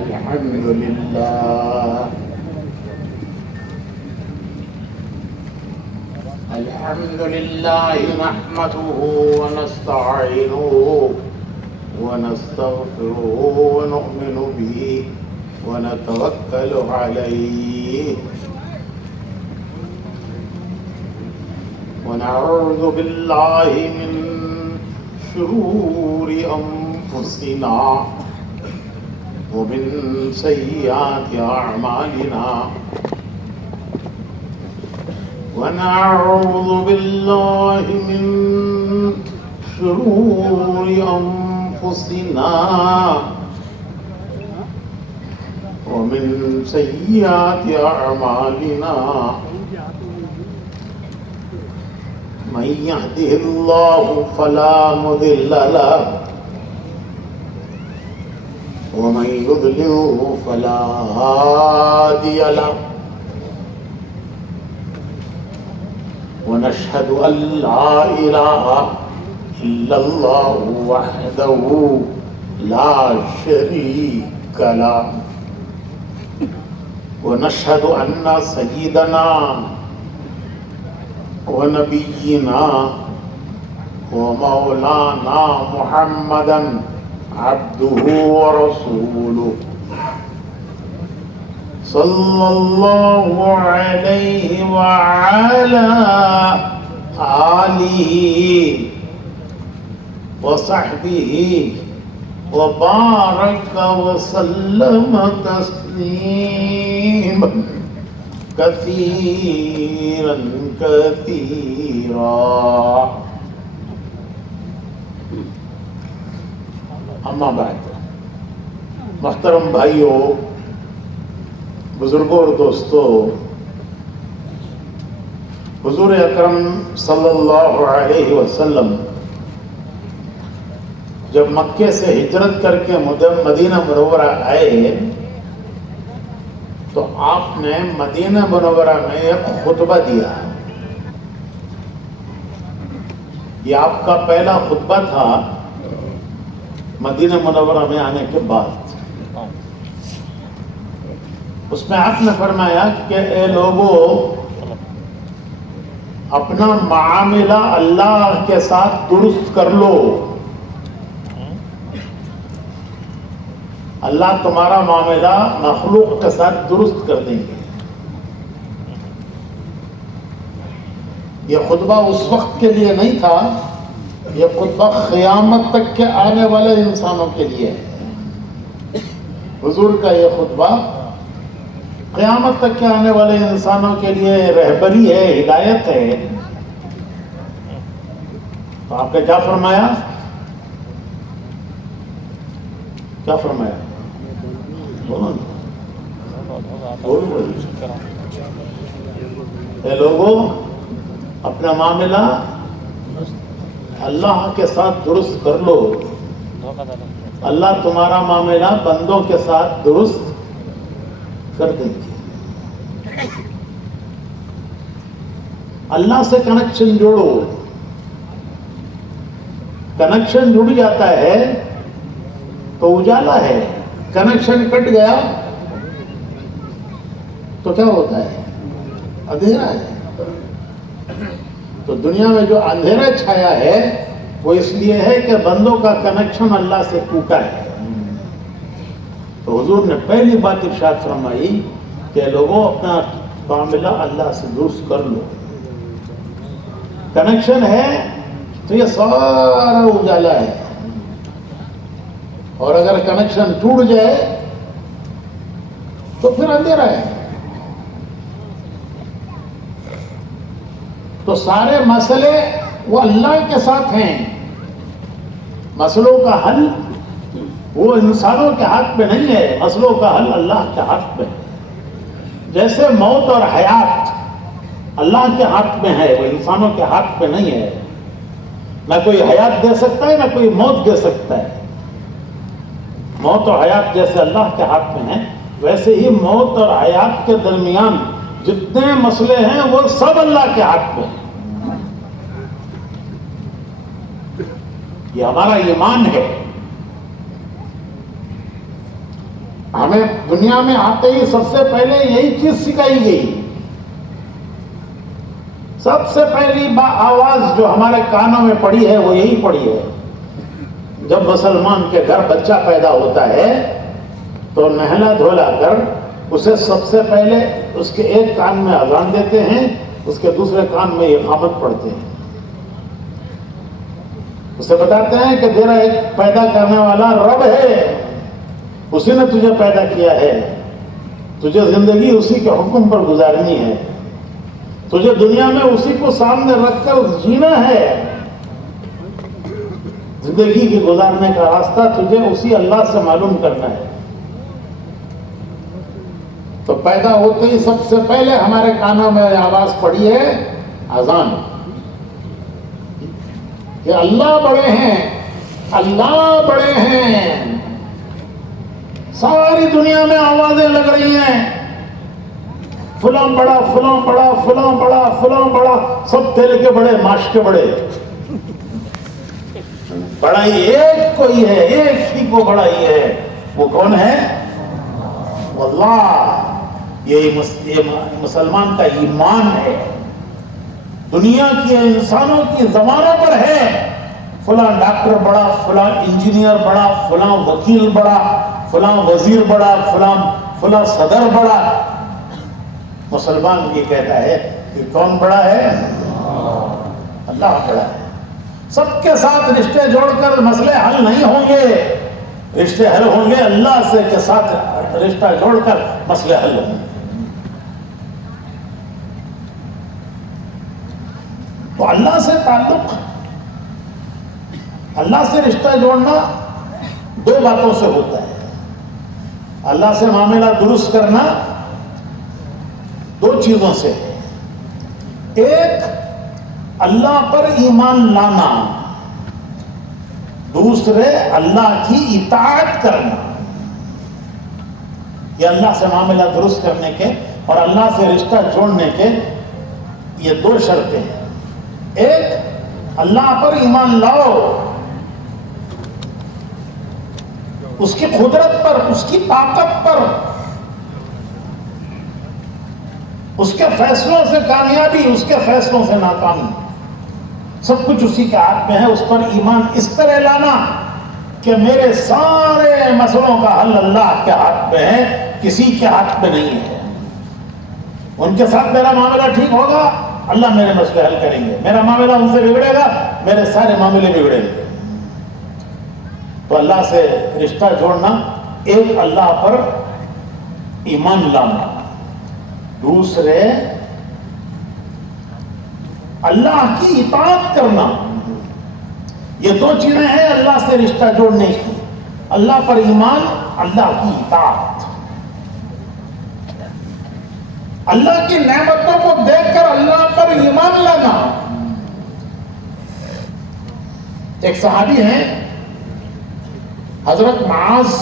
الحمد لله الحمد لله نحمده ونستعينه ونستغفره ونؤمن به ونتوكل عليه ونعوذ بالله من شرور أنفسنا ومن سيئات أعمالنا ونعوذ بالله من شرور أنفسنا ومن سيئات أعمالنا من يهده الله فلا مضل له ومن يضلله فلا هادي له ونشهد أن لا إله إلا الله وحده لا شريك له ونشهد أن سيدنا ونبينا ومولانا محمدا عبده ورسوله صلى الله عليه وعلى آله وصحبه وبارك وسلم تسليما كثيرا كثيرا اما بعد محترم بھائیوں، بزرگوں اور دوستوں، حضور اکرم صلی اللہ علیہ وسلم جب مکے سے ہجرت کر کے مدینہ منورہ آئے تو آپ نے مدینہ منورہ میں ایک خطبہ دیا. یہ آپ کا پہلا خطبہ تھا مدینہ منورہ میں آنے کے بعد. اس میں آپ نے فرمایا کہ اے لوگو، اپنا معاملہ اللہ کے ساتھ درست کر لو، اللہ تمہارا معاملہ مخلوق کے ساتھ درست کر دیں گے. یہ خطبہ اس وقت کے لیے نہیں تھا، یہ خطبہ قیامت تک کے آنے والے انسانوں کے لیے ہے. حضور کا یہ خطبہ قیامت تک کے آنے والے انسانوں کے لیے رہبری ہے، ہدایت ہے. تو آپ نے کیا فرمایا؟ کیا فرمایا؟ اے لوگوں، اپنا معاملہ اللہ کے ساتھ درست کر لو، اللہ تمہارا معاملہ بندوں کے ساتھ درست کر دیں گے. اللہ سے کنیکشن جوڑو. کنیکشن جڑ جاتا ہے تو اجالا ہے، کنیکشن کٹ گیا تو کیا ہوتا ہے؟ اندھیرا ہے. تو دنیا میں جو اندھیرا چھایا ہے وہ اس لیے ہے کہ بندوں کا کنیکشن اللہ سے ٹوٹا ہے. تو حضور نے پہلی بات ارشاد فرمائی کہ لوگوں، اپنا معاملہ اللہ سے درست کر لو. کنیکشن ہے تو یہ سارا اجالا ہے، اور اگر کنیکشن ٹوٹ جائے تو پھر اندھیرا ہے. تو سارے مسئلے وہ اللہ کے ساتھ ہیں. مسئلوں کا حل وہ انسانوں کے ہاتھ میں نہیں ہے، مسئلوں کا حل اللہ کے ہاتھ میں ہے. جیسے موت اور حیات اللہ کے ہاتھ میں ہے، وہ انسانوں کے ہاتھ میں نہیں ہے. نہ کوئی حیات دے سکتا ہے، نہ کوئی موت دے سکتا ہے. موت اور حیات جیسے اللہ کے ہاتھ میں ہیں، ویسے ہی موت اور حیات کے درمیان جتنے مسئلے ہیں وہ سب اللہ کے ہاتھ میں ہیں. یہ ہمارا ایمان ہے. ہمیں دنیا میں آتے ہی سب سے پہلے یہی چیز سکھائی گئی. سب سے پہلی آواز جو ہمارے کانوں میں پڑی ہے وہ یہی پڑی ہے. جب مسلمان کے گھر بچہ پیدا ہوتا ہے تو نہلا دھولا کر اسے سب سے پہلے اس کے ایک کان میں اذان دیتے ہیں, اس کے دوسرے کان میں اقامت پڑھتے ہیں. اسے بتاتے ہیں کہ تیرا ایک پیدا کرنے والا رب ہے, اسی نے تجھے پیدا کیا ہے, تجھے زندگی اسی کے حکم پر گزارنی ہے, تجھے دنیا میں اسی کو سامنے رکھ کر جینا ہے, زندگی کی گزارنے کا راستہ تجھے اسی اللہ سے معلوم کرنا ہے. تو پیدا ہوتے ہی سب سے پہلے ہمارے کانوں میں آواز پڑی ہے اذان, کہ اللہ بڑے ہیں, اللہ بڑے ہیں. ساری دنیا میں آوازیں لگ رہی ہیں, فلاں بڑا, فلاں بڑا, فلاں بڑا, فلاں بڑا, سب تیل کے بڑے, ماش کے بڑے. بڑائی ایک کوئی ہے, ایک ہی کو بڑائی ہے, وہ کون ہے؟ واللہ. یہ مسلمان کا ایمان ہے. دنیا کے انسانوں کی زبانوں پر ہے فلاں ڈاکٹر بڑا, فلاں انجینئر بڑا, فلاں وکیل بڑا, فلاں وزیر بڑا, فلاں صدر بڑا. مسلمان یہ کہتا ہے کہ کون بڑا ہے؟ اللہ بڑا ہے. سب کے ساتھ رشتے جوڑ کر مسئلے حل نہیں ہوں گے, رشتے حل ہوں گے اللہ سے کے ساتھ رشتہ جوڑ کر مسئلے حل ہوں گے. تو اللہ سے تعلق, اللہ سے رشتہ جوڑنا دو باتوں سے ہوتا ہے. اللہ سے معاملہ درست کرنا دو چیزوں سے ہے. ایک اللہ پر ایمان لانا, دوسرے اللہ کی اطاعت کرنا. یہ اللہ سے معاملہ درست کرنے کے اور اللہ سے رشتہ جوڑنے کے یہ دو شرطیں ہیں. ایک اللہ پر ایمان لاؤ, اس کی قدرت پر, اس کی طاقت پر, اس کے فیصلوں سے کامیابی, اس کے فیصلوں سے ناکامی, سب کچھ اسی کے ہاتھ میں ہے. اس پر ایمان اس طرح لانا کہ میرے سارے مسئلوں کا حل اللہ کے ہاتھ میں ہے, کسی کے ہاتھ میں نہیں ہے. ان کے ساتھ میرا معاملہ ٹھیک ہوگا, اللہ میرے مسئلے حل کریں گے. میرا معاملہ ان سے بگڑے گا, میرے سارے معاملے بگڑیں گے. تو اللہ سے رشتہ جوڑنا ایک اللہ پر ایمان لانا, دوسرے اللہ کی اطاعت کرنا. یہ دو چیزیں ہیں اللہ سے رشتہ جوڑنے کی, اللہ پر ایمان, اللہ کی اطاعت. اللہ کی نعمتوں کو دیکھ کر اللہ پر ایمان لانا. ایک صحابی ہیں حضرت معاذ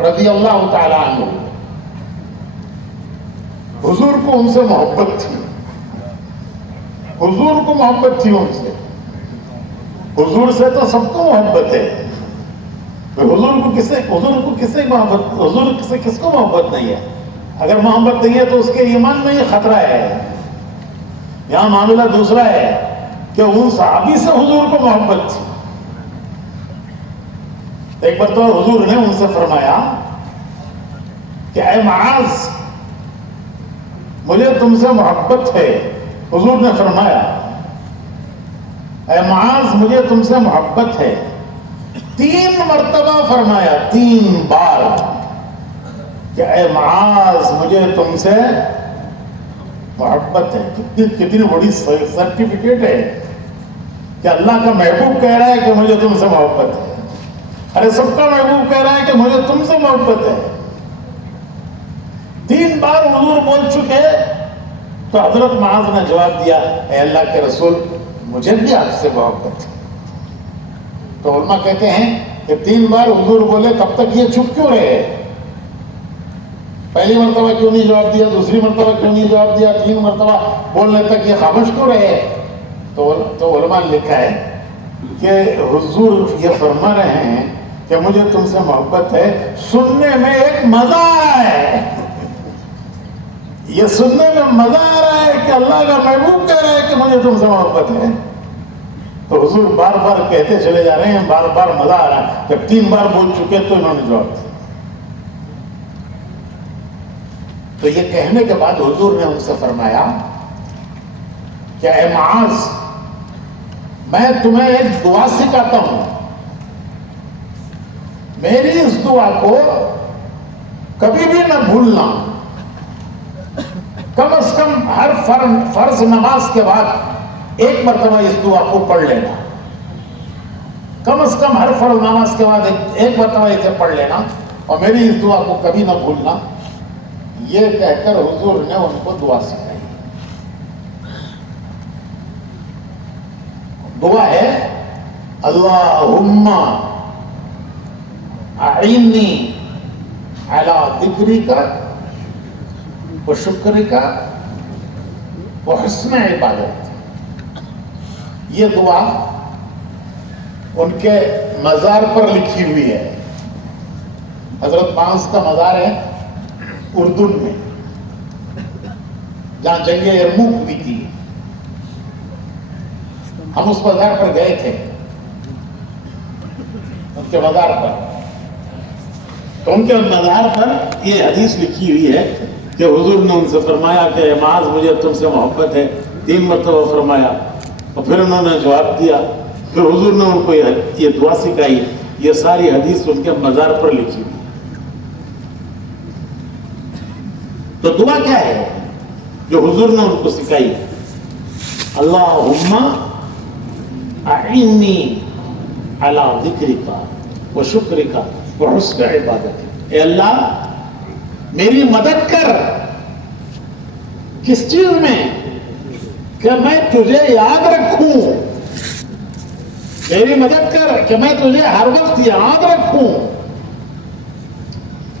رضی اللہ تعالی عنہ, حضور کو ان سے محبت تھی, حضور کو محبت تھی ان سے. حضور سے تو سب کو محبت ہے, حضور کو کس کو محبت نہیں ہے؟ اگر محبت نہیں ہے تو اس کے ایمان میں یہ خطرہ ہے. یہاں معاملہ دوسرا ہے کہ ان صحابی سے حضور کو محبت تھی. ایک بار تو حضور نے ان سے فرمایا کہ اے معاذ, مجھے تم سے محبت ہے. حضور نے فرمایا اے معاذ, مجھے تم سے محبت ہے. 3 مرتبہ فرمایا, 3 بار, کہ اے معاذ مجھے تم سے محبت ہے. کتنی بڑی سرٹیفکیٹ ہے کہ اللہ کا محبوب کہہ رہا ہے کہ مجھے تم سے محبت ہے. ارے سب کا محبوب کہہ رہا ہے کہ مجھے تم سے محبت ہے. 3 بار حضور بول چکے تو حضرت معاذ نے جواب دیا اے اللہ کے رسول, مجھے بھی آپ سے محبت ہے. تو علماء کہتے ہیں کہ 3 بار حضور بولے تب تک یہ چپ کیوں رہے؟ پہلی مرتبہ کیوں نہیں جواب دیا, دوسری مرتبہ کیوں نہیں جواب دیا, 3 مرتبہ بولنے تک یہ خاموش کیوں رہے؟ تو علماء نے لکھا ہے کہ حضور یہ فرما رہے ہیں کہ مجھے تم سے محبت ہے، سننے میں ایک مزہ آ رہا ہے، یہ سننے میں مزہ آ رہا ہے کہ اللہ کا محبوب کہہ رہا ہے کہ مجھے تم سے محبت ہے. تو حضور بار بار کہتے چلے جا رہے ہیں، بار بار مزہ آ رہا ہے. جب 3 بار بول چکے تو انہوں نے جواب دیا. تو یہ کہنے کے بعد حضور نے ان سے فرمایا کہ اے معاذ، میں تمہیں ایک دعا سکھاتا ہوں، میری اس دعا کو کبھی بھی نہ بھولنا. کم از کم ہر فرض نماز کے بعد 1 مرتبہ اس دعا کو پڑھ لینا. کم از کم ہر فرض نماز کے بعد 1 مرتبہ اسے پڑھ لینا، اور میری اس دعا کو کبھی نہ بھولنا. یہ کہہ کر حضور نے ان کو دعا سکھائی. دعا ہے اللہم اعنی علی ذکرک و شکرک و حسن عبادت. یہ دعا ان کے مزار پر لکھی ہوئی ہے. حضرت معاذ کا مزار ہے اردن میں، جہاں جنگ یرموک ہوئی تھی. ہم اس مزار پر گئے تھے، ان کے مزار پر. تو ان کے مزار پر یہ حدیث لکھی ہوئی ہے کہ حضور نے ان سے فرمایا کہ معاذ مجھے تم سے محبت ہے. 3 مرتبہ فرمایا، اور پھر انہوں نے جواب دیا. پھر حضور نے ان کو یہ دعا سکھائی. یہ ساری حدیث ان کے مزار پر لکھی ہوئی. تو دعا کیا ہے جو حضور نے ان کو سکھائی؟ اللہم اعنی علی ذکرک و شکرک و حسن عبادت. اے اللہ میری مدد کر. کس چیز میں؟ کہ میں تجھے یاد رکھوں. میری مدد کر کہ میں تجھے ہر وقت یاد رکھوں.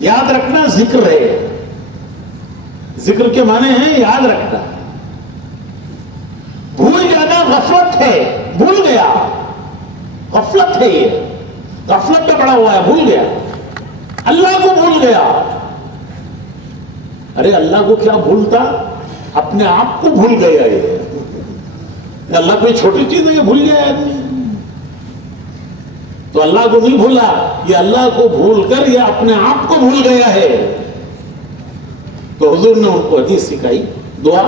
یاد رکھنا ذکر ہے. ذکر کے معنی ہیں یاد رکھنا. بھول جانا غفلت ہے. بھول گیا، غفلت ہے. یہ غفلت میں پڑا ہوا ہے، بھول گیا، اللہ کو بھول گیا. ارے اللہ کو کیا بھولتا، اپنے آپ کو بھول گیا. یہ اللہ کوئی چھوٹی چیز ہے یہ بھول گیا آدمی. تو اللہ کو نہیں بھولا، یہ اللہ کو بھول کر یہ اپنے آپ کو بھول گیا ہے. تو حضور نے ان کو حدیث سکھائی، دعا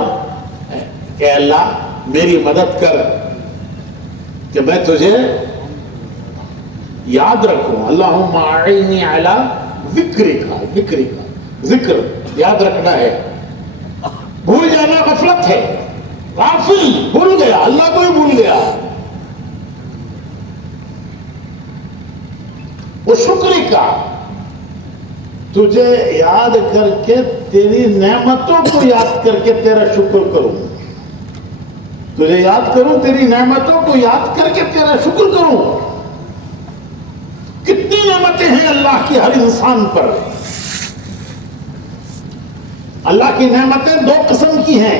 کہ اللہ میری مدد کر کہ میں تجھے یاد رکھوں. اللہم اعنی علی ذکرک. ذکر یاد رکھنا ہے. بھول جانا غفلت ہے. غافل، بھول گیا، اللہ کو ہی بھول گیا. وہ شکر کا، تجھے یاد کر کے تیری نعمتوں کو یاد کر کے تیرا شکر کروں. تجھے یاد کروں، تیری نعمتوں کو یاد کر کے تیرا شکر کروں. کتنی نعمتیں ہیں اللہ کی ہر انسان پر. اللہ کی نعمتیں 2 قسم کی ہیں.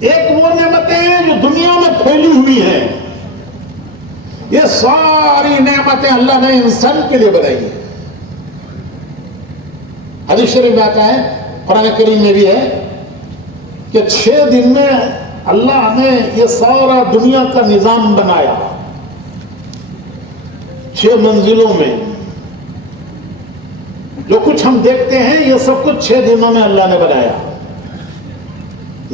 ایک وہ نعمتیں ہیں جو دنیا میں پھیلی ہوئی ہیں. یہ ساری نعمتیں اللہ نے انسان کے لیے بنائی ہیں. حدیث شریف میں آتا ہے، قرآن کریم میں بھی ہے کہ 6 دن میں اللہ نے یہ سارا دنیا کا نظام بنایا. 6 منزلوں میں جو کچھ ہم دیکھتے ہیں یہ سب کچھ 6 دنوں میں اللہ نے بنایا.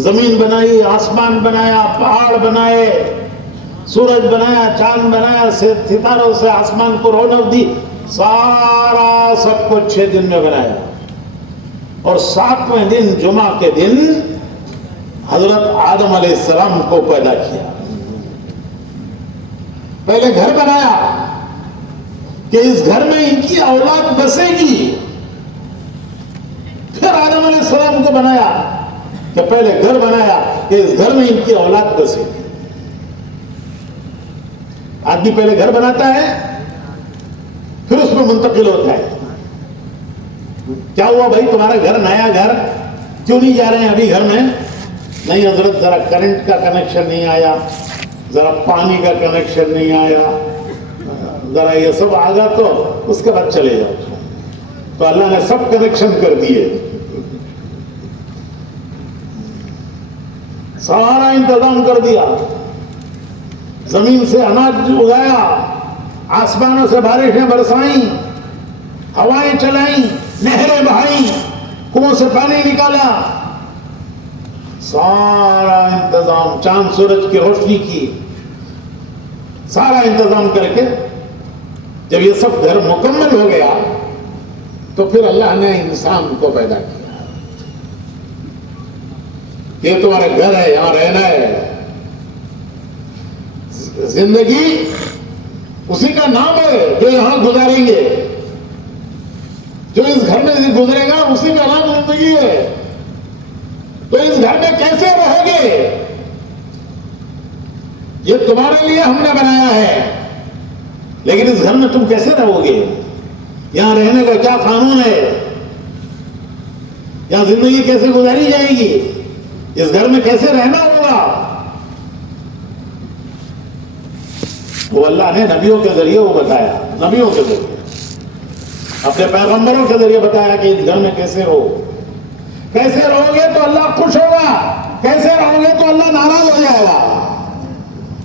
زمین بنائی، آسمان بنایا، پہاڑ بنائے، سورج بنایا، چاند بنایا، ستاروں سے آسمان کو رونق دی. سارا سب کچھ 6 دن میں بنایا. اور 7ویں دن جمعہ کے دن حضرت آدم علیہ السلام کو پیدا کیا. پہلے گھر بنایا کہ اس گھر میں ان کی اولاد بسے گی. پھر آدم علیہ السلام کو بنایا کہ پہلے گھر بنایا کہ اس گھر میں ان کی اولاد بسے گی. آدمی پہلے گھر بناتا ہے پھر اس میں منتقل ہوتا ہے. کیا ہوا بھائی تمہارا گھر، نیا گھر، کیوں نہیں جا رہے ہیں ابھی گھر میں؟ نہیں حضرت، ذرا کرنٹ کا کنیکشن نہیں آیا، ذرا پانی کا کنیکشن نہیں آیا، ذرا یہ سب آ گا تو اس کے بعد چلے جاؤ. تو اللہ نے سب کنیکشن کر دیے, سارا انتظام کر دیا. زمین سے اناج اگایا, آسمانوں سے بارشیں برسائیں, ہوائیں چلائیں, نہریں بہائیں, کنویں سے پانی نکالا, سارا انتظام, چاند سورج کی روشنی کی, سارا انتظام کر کے جب یہ سب گھر مکمل ہو گیا تو پھر اللہ نے انسان کو پیدا کیا. یہ تمہارا گھر ہے, یہاں رہنا ہے. زندگی اسی کا نام ہے جو یہاں گزاریں گے, جو اس گھر میں گزرے گا اسی کا نام زندگی ہے. تو اس گھر میں کیسے رہو گے یہ تمہارے لیے ہم نے بنایا ہے, لیکن اس گھر میں تم کیسے رہو گے, یہاں رہنے کا کیا قانون ہے, یہاں زندگی کیسے گزاری جائے گی, اس گھر میں کیسے رہنا ہوگا. وہ اللہ نے نبیوں کے ذریعے وہ بتایا, نبیوں کے ذریعے, اپنے پیغمبروں کے ذریعے بتایا کہ اس گھر میں کیسے ہو. کیسے رہو گے تو اللہ خوش ہوگا, کیسے رہو گے تو اللہ ناراض ہو جائے گا.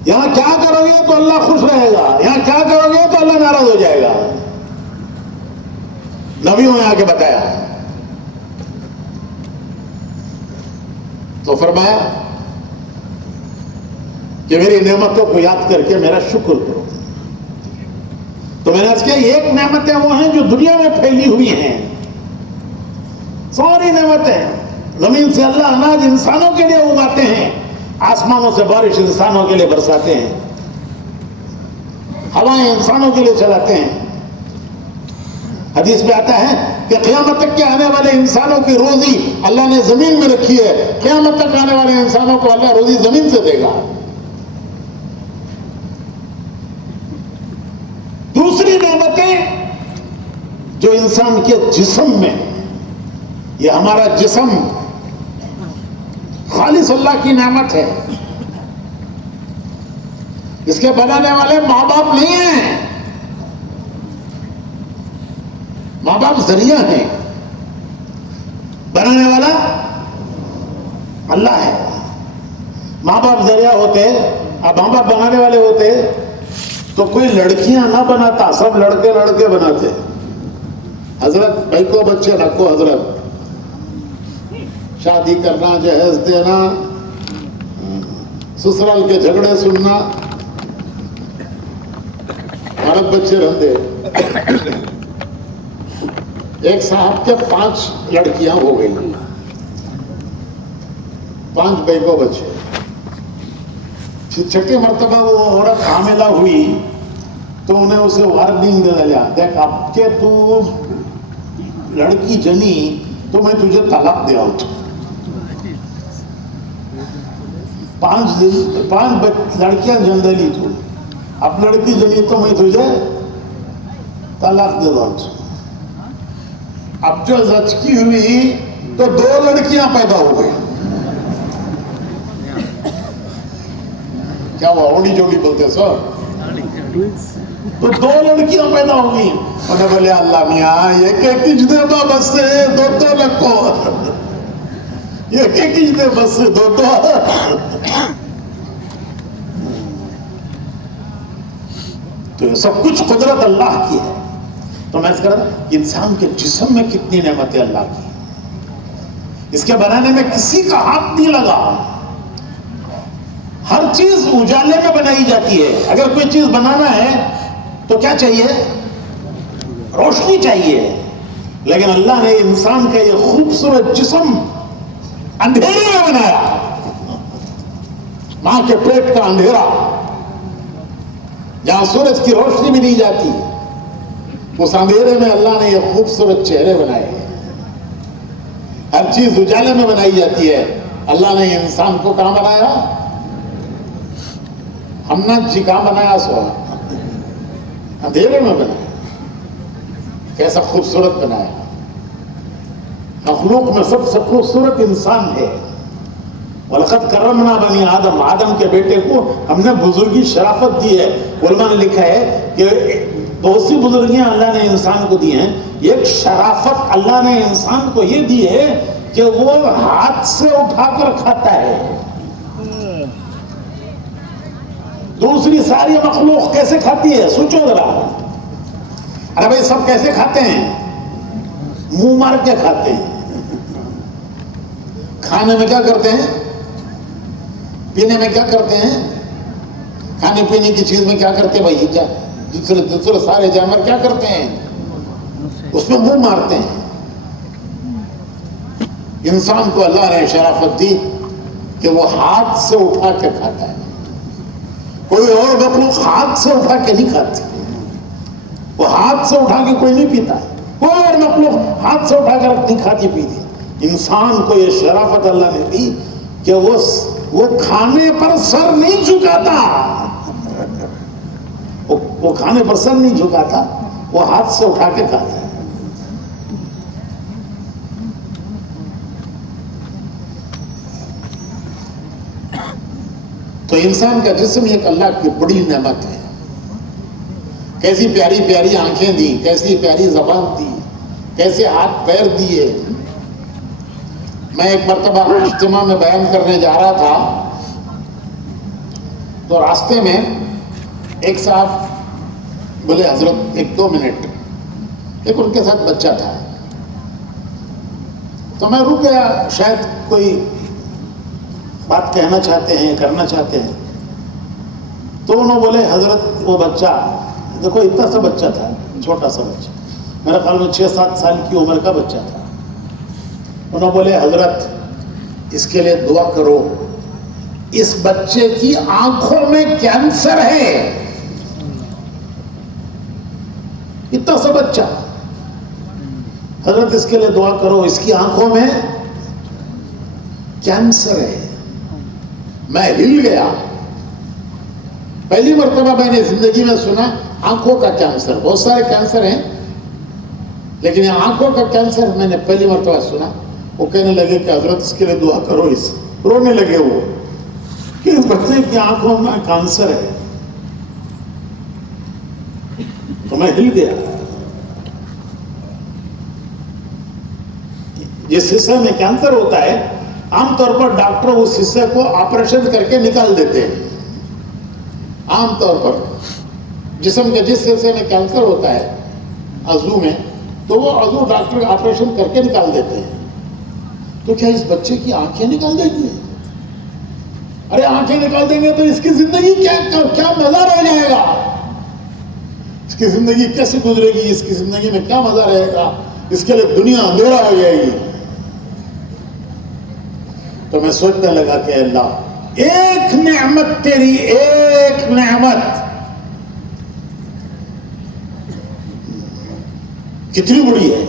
یہاں کیا کرو گے تو اللہ خوش رہے گا, یہاں کیا کرو گے تو اللہ ناراض ہو جائے گا. نبیوں نے آ کے بتایا. تو فرمایا کہ میری نعمتوں کو یاد کر کے میرا شکر کرو. تو میں نے عرض کیا ایک نعمتیں وہ ہیں جو دنیا میں پھیلی ہوئی ہیں, ساری نعمتیں. زمین سے اللہ اناج انسانوں کے لیے اگاتے ہیں, آسمانوں سے بارش انسانوں کے لیے برساتے ہیں, ہوائیں انسانوں کے لیے چلاتے ہیں. حدیث میں آتا ہے کہ قیامت تک کے آنے والے انسانوں کی روزی اللہ نے زمین میں رکھی ہے, قیامت تک آنے والے انسانوں کو اللہ روزی زمین سے دے گا. دوسری نعمتیں جو انسان کے جسم میں, یہ ہمارا جسم خالص اللہ کی نعمت ہے, اس کے بنانے والے ماں باپ نہیں ہیں, ماں باپ ذریعہ ہیں, بنانے والا اللہ ہے. ماں باپ ذریعہ ہوتے, اب ماں باپ بنانے والے ہوتے تو کوئی لڑکیاں نہ بناتا, سب لڑکے لڑکے بناتے. حضرت بھائی کو بچے رکھو, حضرت شادی کرنا, جہیز دینا, سسرال کے جھگڑے سننا, عرب بچے رہتے. ایک صاحب کے 5 لڑکیاں ہو گئی, 5 بھائی کو بچے. چھٹی مرتبہ وہ عورت حاملہ ہوئی تو انہیں اسے وارننگ دے دیا, دیکھ اب کہ تو لڑکی جنی تو میں تجھے طلاق دے آؤں. 5 لڑکیاں جن لی تو, اب لڑکی جنی تو میں تجھے طلاق دے دوں. اب جو زچکی ہوئی تو 2 لڑکیاں پیدا ہو گئی. کیا وہ اوڑی جوڑی بولتے سر, تو 2 لڑکیاں پیدا ہو گئی. انہیں بولے اللہ میاں یہ کہ کچھ دے با بس سے 2 لکھو, یہ کہ کچھ دے بس سے 2. تو یہ سب کچھ قدرت اللہ کی ہے. تو میں اس کہہ رہا کہ انسان کے جسم میں کتنی نعمتیں اللہ کی, اس کے بنانے میں کسی کا ہاتھ نہیں لگا. ہر چیز اجالے میں بنائی جاتی ہے. اگر کوئی چیز بنانا ہے تو کیا چاہیے, روشنی چاہیے. لیکن اللہ نے انسان کا یہ خوبصورت جسم اندھیرے میں بنایا, ماں کے پیٹ کا اندھیرا جہاں سورج کی روشنی بھی نہیں جاتی, اس اندھیرے میں اللہ نے یہ خوبصورت چہرے بنائے. ہر چیز اجالے میں بنائی جاتی ہے. اللہ نے انسان کو کہاں بنایا, ہم نے جی کہاں بنایا, سو اندھیرے میں بنایا. کیسا خوبصورت بنایا. مخلوق میں سب سے خوبصورت انسان ہے. وَلَقَدْ كَرَّمْنَا بَنِي آدم, آدم کے بیٹے کو ہم نے بزرگی شرافت دی ہے. علماء نے لکھا ہے کہ بہت سی بزرگیاں اللہ نے انسان کو دی ہیں. ایک شرافت اللہ نے انسان کو یہ دی ہے کہ وہ ہاتھ سے اٹھا کر کھاتا ہے. دوسری ساری مخلوق کیسے کھاتی ہے سوچو ذرا. ارے بھائی سب کیسے کھاتے ہیں؟ منہ مار کے کھاتے ہیں. کھانے میں کیا کرتے ہیں؟ پینے میں کیا کرتے ہیں؟ کھانے پینے کی چیز میں کیا کرتے ہیں بھائی؟ کیا دوسرے سارے جانور کیا کرتے ہیں؟ اس میں منہ مارتے ہیں. انسان کو اللہ نے شرافت دی کہ وہ ہاتھ سے اٹھا کے کھاتا ہے. کوئی اور مخلوق ہاتھ سے اٹھا کے نہیں کھاتی. وہ ہاتھ سے اٹھا کے کوئی نہیں پیتا. کوئی اور مخلوق ہاتھ سے اٹھا کر نہیں کھاتی پیتی. انسان کو یہ شرافت اللہ نے دی کہ وہ کھانے پر سر نہیں جھکاتا. وہ کھانے پر سر نہیں جھکاتا, وہ ہاتھ سے اٹھا کے کھاتا ہے. تو انسان کا جسم ایک اللہ کی بڑی نعمت ہے. کیسی پیاری پیاری آنکھیں دی, کیسی پیاری زبان دی, کیسے ہاتھ پیر دیے. میں ایک مرتبہ اجتماع میں بیان کرنے جا رہا تھا تو راستے میں ایک صاحب بولے حضرت 1-2 منٹ. ایک ان کے ساتھ بچہ تھا تو میں رک گیا, شاید کوئی بات کہنا چاہتے ہیں, کرنا چاہتے ہیں. تو انہوں بولے حضرت وہ بچہ دیکھو, اتنا سا بچہ تھا, چھوٹا سا بچہ, میرے خیال میں 6-7 سال کی عمر کا بچہ تھا. انہوں بولے حضرت اس کے لیے دعا کرو, اس بچے کی آنکھوں میں کینسر ہے. اتنا سا بچہ, حضرت اس کے لیے دعا کرو, اس کی آنکھوں میں کینسر ہے. میں ہل گیا. پہلی مرتبہ میں نے زندگی میں سنا آنکھوں کا کینسر. بہت سارے کینسر ہیں لیکن یہ آنکھوں کا کینسر میں نے پہلی مرتبہ سنا. وہ کہنے لگے کہ حضرت اس کے لیے دعا کرو. اس رونے لگے وہ کہ اس بچے کی آنکھوں میں کینسر ہے. تو میں ہل گیا. جس حصے میں کینسر ہوتا ہے عام طور پر ڈاکٹر اس حصے کو آپریشن کر کے نکال دیتے ہیں. عام طور پر جسم کے جس حصے میں کینسر ہوتا ہے عضو میں, تو وہ عضو ڈاکٹر آپریشن کر کے نکال دیتے ہیں. تو کیا اس بچے کی آنکھیں نکال دیں گے؟ ارے آنکھیں نکال دیں گے تو اس کی زندگی کیا مزہ رہ جائے گا؟ اس کی زندگی کیسے گزرے گی؟ اس کی زندگی میں کیا مزہ رہے گا؟ اس کے لیے دنیا اندھیرا ہو جائے گی. تو میں سوچنے لگا کہ اللہ, ایک نعمت تیری, ایک نعمت کتنی بڑی ہے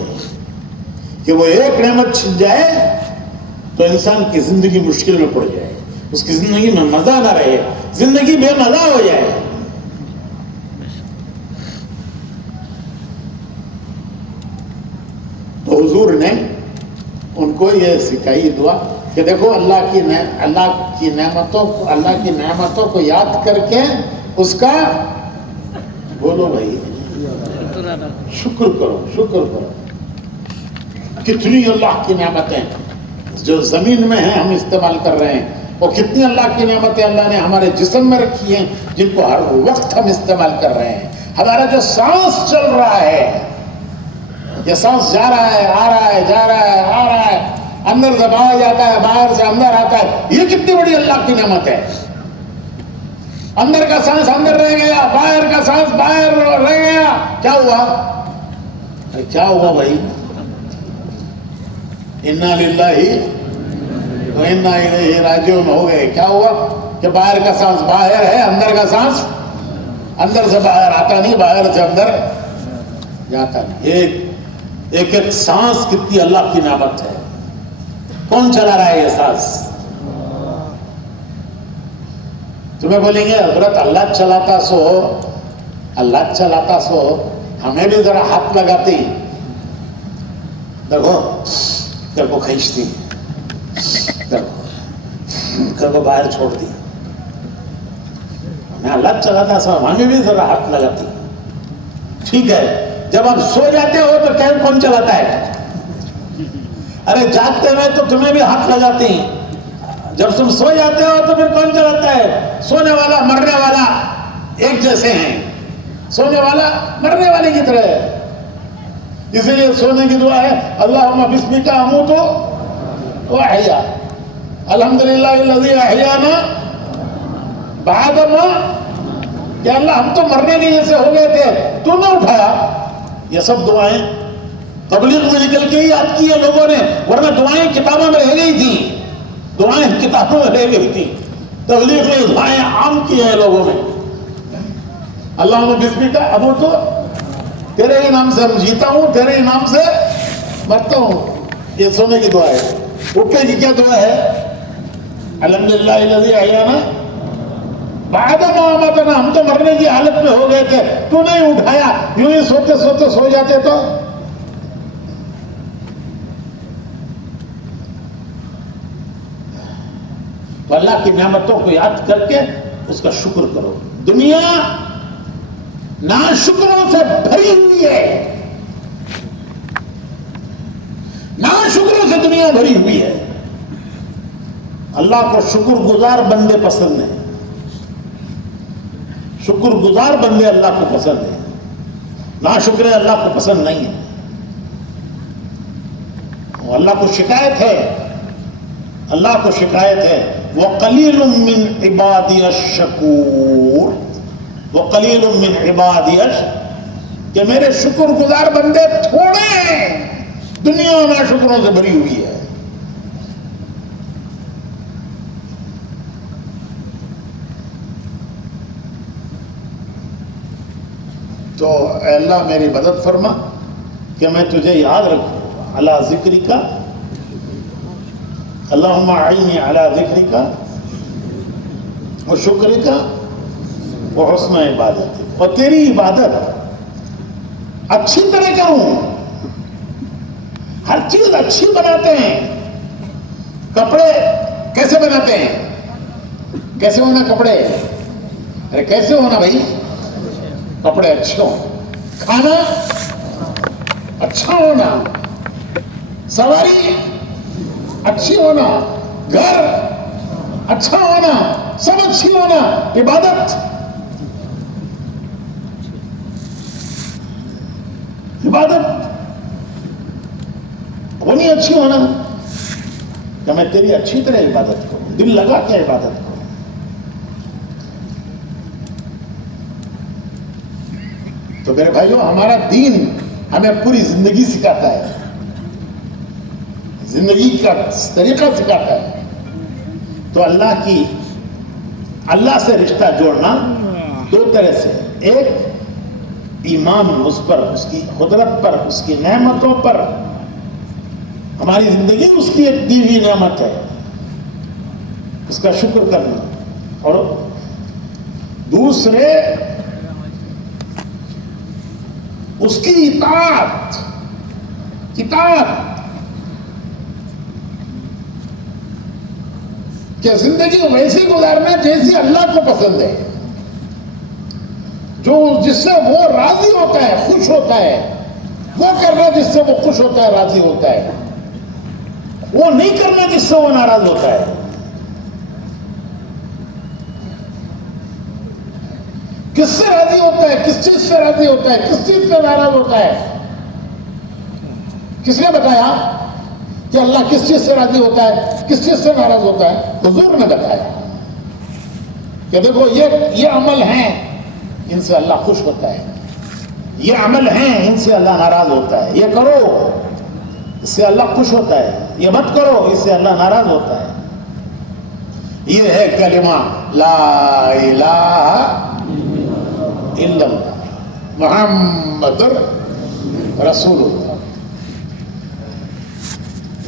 کہ وہ ایک نعمت چھن جائے تو انسان کی زندگی مشکل میں پڑ جائے, اس کی زندگی میں مزہ نہ رہے, زندگی بے مزہ ہو جائے. تو حضور نے ان کو یہ سکھائی دعا کہ دیکھو اللہ کی نعمتوں کو یاد کر کے اس کا بولو بھائی شکر کرو. کتنی اللہ کی نعمتیں جو زمین میں ہیں ہم استعمال کر رہے ہیں, اور کتنی اللہ کی نعمتیں اللہ نے ہمارے جسم میں رکھی ہیں جن کو ہر وقت ہم استعمال کر رہے ہیں. ہمارا جو سانس چل رہا ہے, یہ سانس جا رہا ہے, آ رہا ہے, جا رہا ہے, آ رہا ہے, اندر سے باہر جاتا ہے, باہر سے اندر آتا ہے, یہ کتنی بڑی اللہ کی نعمت ہے. اندر کا سانس اندر رہ گیا, باہر کا سانس باہر رہ گیا. کیا ہوا؟ کیا ہوا بھائی؟ انا للہ و انا الیہ راجعون ہو گئے. کیا ہوا کہ باہر کا سانس باہر ہے, اندر کا سانس اندر سے باہر آتا نہیں, باہر سے اندر جاتا نہیں. ایک سانس کتنی اللہ کی نعمت ہے. کون چلا رہا ہے یہ سانس؟ تمہیں بولیں گے حضرت اللہ چلاتا سو ہمیں بھی ذرا ہاتھ لگاتی, دیکھو کر کو کھینچتی, کر کو باہر چھوڑ دی. میں اللہ چلاتا سو ہمیں بھی ذرا ہاتھ لگاتی. ٹھیک ہے، جب آپ سو جاتے ہو تو ٹائم کون چلاتا ہے؟ ارے جاگتے ہوئے تو تمہیں بھی ہاتھ لگاتے ہیں، جب تم سو جاتے ہو تو پھر کون چلاتا ہے؟ سونے والا مرنے والا ایک جیسے ہیں، سونے والا مرنے والے کی طرح ہے. اسی لیے سونے کی دعا ہے اللہم بسمک اموت واحیا، الحمدللہ الذی احیانا بعد ما، کہ اللہ ہم تو مرنے کے جیسے ہو گئے تھے تو نہ اٹھایا. یہ سب دعائیں تبلیغ میں نکل کے ہی یاد کی ہے لوگوں نے، ورنہ دعائیں کتابوں میں رہ گئی تھی، دعائیں کتابوں میں رہ گئی تھی، تبلیغ میں دعائیں عام کی ہیں لوگوں نے. اللہم بسمک اموت، تیرے ہی نام سے جیتا ہوں، تیرے ہی نام سے مرتا ہوں. یہ سونے کی دعا ہے. اٹھنے کی کیا دعا ہے؟ الحمدللہ الذی احیانا بعد ما اماتنا، ہم تو مرنے کی حالت میں ہو گئے تھے تو نہیں اٹھایا، یوں ہی سوتے سوتے سو جاتے تو اللہ کی نعمتوں کو یاد کر کے اس کا شکر کرو. دنیا ناشکروں سے بھری ہوئی ہے، ناشکروں سے دنیا بھری ہوئی ہے. اللہ کو شکر گزار بندے پسند ہیں، شکر گزار بندے اللہ کو پسند ہیں، ناشکرے اللہ کو پسند نہیں ہے. اللہ کو شکایت ہے، اللہ کو شکایت ہے وَقَلِيلٌ مِّنْ عِبَادِيَ الشَّكُورُ، وَقَلِيلٌ مِّنْ عِبَادِيَ، کہ میرے شکر گزار بندے تھوڑے ہیں. دنیا ناشکروں سے بھری ہوئی ہے. تو اے اللہ میری مدد فرما کہ میں تجھے یاد رکھوں. علی ذکرک، اللہم اعنی علی ذکرک و شکرک و حسن عبادتک، اور تیری عبادت اچھی طرح کروں. ہر چیز اچھی بناتے ہیں. کپڑے کیسے بناتے ہیں؟ کیسے ہونا کپڑے؟ ارے کیسے ہونا بھائی؟ کپڑے اچھے ہوں، کھانا اچھا ہونا، سواری اچھی ہونا، گھر اچھا ہونا، سب اچھی ہونا. عبادت عبادت وہ نہیں اچھی ہونا کہ میں تیری اچھی طرح عبادت کروں، دل لگا کے عبادت کروں. تو میرے بھائیوں، ہمارا دین ہمیں پوری زندگی سکھاتا ہے، زندگی کا طریقہ سکھاتا ہے. تو اللہ سے رشتہ جوڑنا دو طرح سے، ایک ایمان اس پر، اس کی قدرت پر، اس کی نعمتوں پر. ہماری زندگی اس کی ایک دی ہوئی نعمت ہے، اس کا شکر کرنا. اور دوسرے اس کی اطاعت کہ زندگی ویسی گزارنا جیسی اللہ کو پسند ہے، جو جس سے وہ راضی ہوتا ہے، خوش ہوتا ہے، وہ کرنا جس سے وہ خوش ہوتا ہے، راضی ہوتا ہے. وہ نہیں کرنا جس سے وہ ناراض ہوتا ہے. کس سے راضی ہوتا ہے، کس چیز سے راضی ہوتا ہے، کس چیز سے ناراض ہوتا ہے؟ کس نے بتایا کہ اللہ کس چیز سے راضی ہوتا ہے، کس چیز سے ناراض ہوتا ہے؟ حضور نے بتایا کہ دیکھو یہ عمل ہیں، ان سے اللہ خوش ہوتا ہے، یہ عمل ہیں، ان سے اللہ ناراض ہوتا ہے. یہ کرو، اس سے اللہ خوش ہوتا ہے، یہ مت کرو، اس سے اللہ ناراض ہوتا ہے. یہ ہے کلمہ لا الہ الا اللہ محمد رسول اللہ.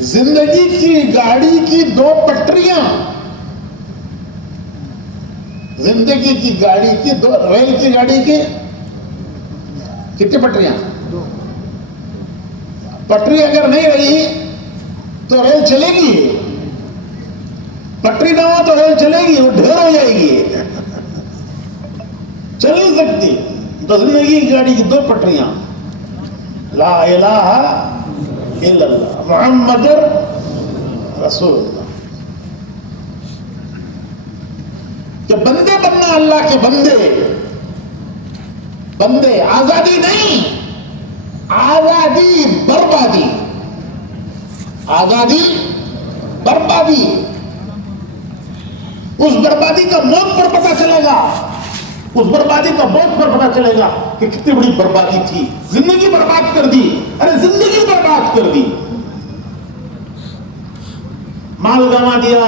زندگی کی گاڑی کی دو پٹریاں، زندگی کی گاڑی کی دو، ریل کی گاڑی کی کتنی پٹریاں؟ پٹری اگر نہیں رہی تو ریل چلے گی، پٹری نہ ہو تو ریل چلے گی، وہ ڈھیر ہو جائے گی، چل نہیں سکتی. تو زندگی کی گاڑی کی دو پٹریاں، لا الہ الا اللہ محمد رسول اللہ. کہ بندے بننا اللہ کے بندے، بندے آزادی نہیں، آزادی بربادی، آزادی بربادی. اس بربادی کا موت پر پتہ چلے گا، اس بربادی کا موت پر پتہ چلے گا کہ کتنی بڑی بربادی تھی. زندگی برباد کر دی، ارے زندگی برباد کر دی، مال گنوا دیا،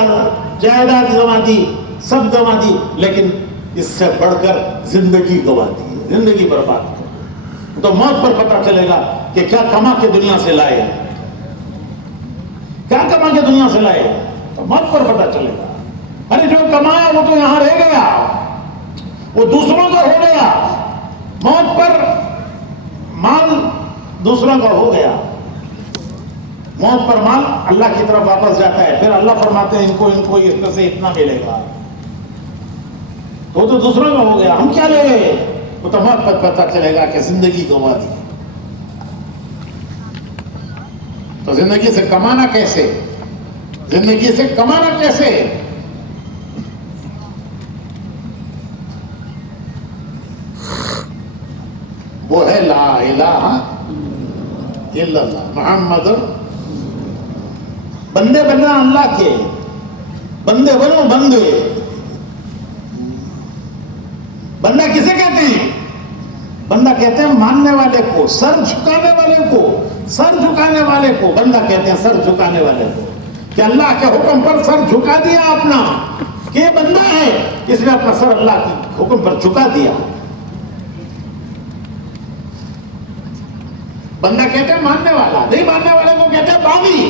جائیداد گنوا دی، سب گنوا دی، لیکن اس سے بڑھ کر زندگی گنوا دی، زندگی برباد کر دی. تو موت پر پتہ چلے گا کہ کیا کما کے دنیا سے لائے، کیا کما کے دنیا سے لائے، تو موت پر پتہ چلے گا. ارے جو کمایا وہ تو یہاں رہ گیا، وہ دوسروں کا ہو گیا. موت پر مال دوسروں کا ہو گیا، موت پر مال اللہ کی طرف واپس جاتا ہے. پھر اللہ فرماتے ہیں ان کو اس میں سے اتنا ملے گا. وہ تو دوسروں کا ہو گیا، ہم کیا لے گئے؟ وہ تو موت پر پتہ چلے گا کہ زندگی گنوا دی. تو زندگی سے کمانا کیسے، زندگی سے کمانا کیسے؟ وہ ہے لا الہ الا اللہ محمد. بندے بننا اللہ کے، بندے بنو بندے. بندہ کسے کہتے ہیں؟ بندہ کہتے ہیں ماننے والے کو، سر جھکانے والے کو، سر جھکانے والے کو بندہ کہتے ہیں، سر جھکانے والے کو. کہ اللہ کے حکم پر سر جھکا دیا اپنا، کہ یہ بندہ ہے اس نے اپنا سر اللہ کے حکم پر جھکا دیا. بندہ کہتے ہیں ماننے والا، نہیں ماننے والے کو کہتے ہیں باغی،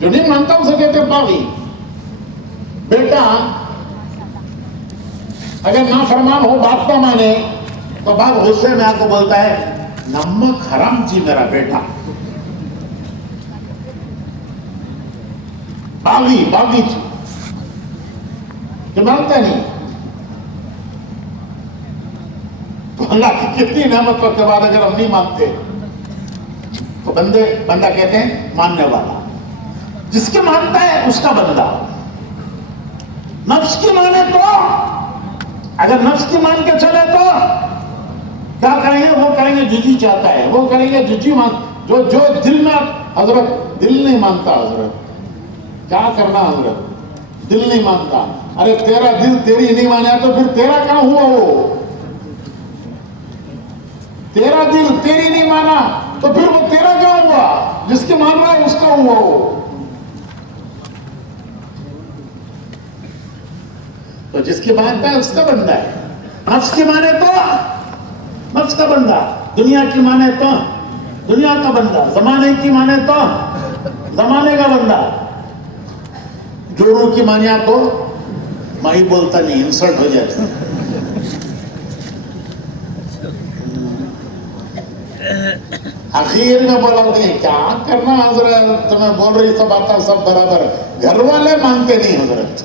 جو نہیں مانتا اسے کہتے ہیں باغی. بیٹا اگر نافرمان ہو، باپ کو مانے، تو باپ غصے میں آ کو بولتا ہے نمک حرام جی میرا بیٹا. باغی باغی جی کہ مانتا نہیں. اللہ کی کتنی نعمتوں کے بعد اگر ہم نہیں مانتے تو بندہ کہتے ہیں ماننے والا. جس کے مانتا ہے اس کا بندہ. نفس کی مانے تو، اگر نفس کی مان کے چلے تو کیا کریں گے؟ وہ کریں گے جو جی چاہتا ہے، وہ کریں گے جو جی جو دل میں. حضرت دل نہیں مانتا، حضرت کیا کرنا؟ حضرت دل نہیں مانتا. ارے تیرا دل تیری نہیں مانا تو پھر تیرا کہاں ہوا؟ وہ تیرا دل تیری نہیں مانا تو پھر وہ تیرا کیا ہوا؟ جس کے مان رہا ہے اس کا ہوا. وہ تو جس کی مانتا ہے اس کا بندہ ہے. نفس کی مانے تو نفس کا بندہ، دنیا کی مانے تو دنیا کا بندہ، زمانے کی مانے تو زمانے کا بندہ. جوڑوں کی مانیا تو مائی بولتا نہیں، انسلٹ ہو جاتا. اخیر میں بولتے ہیں کیا کرنا حضرت، تمہیں بول رہی سب آتا سب برابر، گھر والے مانتے نہیں حضرت.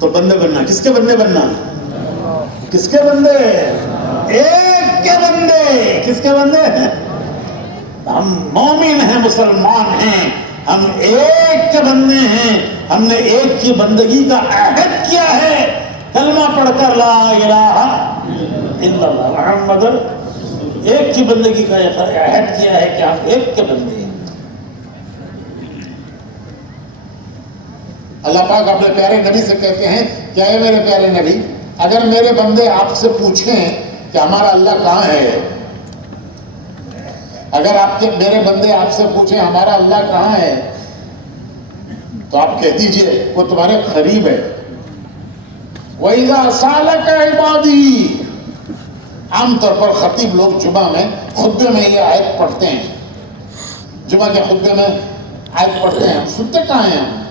تو بندے بننا، کس کے بندے بننا؟ کس کے بندے؟ ایک کے بندے. کس کے بندے؟ ہم مومن ہیں، مسلمان ہیں، ہم ایک کے بندے ہیں. ہم نے ایک کی بندگی کا عہد کیا ہے، کلمہ پڑھ کر لا الہ الا اللہ محمد. ایک کی بندگی کا عہد کیا ہے کہ ہم ایک کے بندے ہیں. اللہ پاک اپنے پیارے نبی سے کہتے ہیں کہ اے میرے پیارے نبی، اگر میرے بندے آپ سے پوچھیں کہ ہمارا اللہ کہاں ہے، اگر میرے بندے آپ سے پوچھیں ہمارا اللہ کہاں ہے، تو آپ کہہ دیجئے وہ تمہارے قریب ہے. وَإِذَا سَأَلَكَ عِبَادِي. عام طور پر خطیب لوگ جمعہ میں خطبے میں یہ آیت پڑھتے ہیں، جمعہ کے خطبے میں آیت پڑھتے ہیں. سنتے کہاں ہیں ہم؟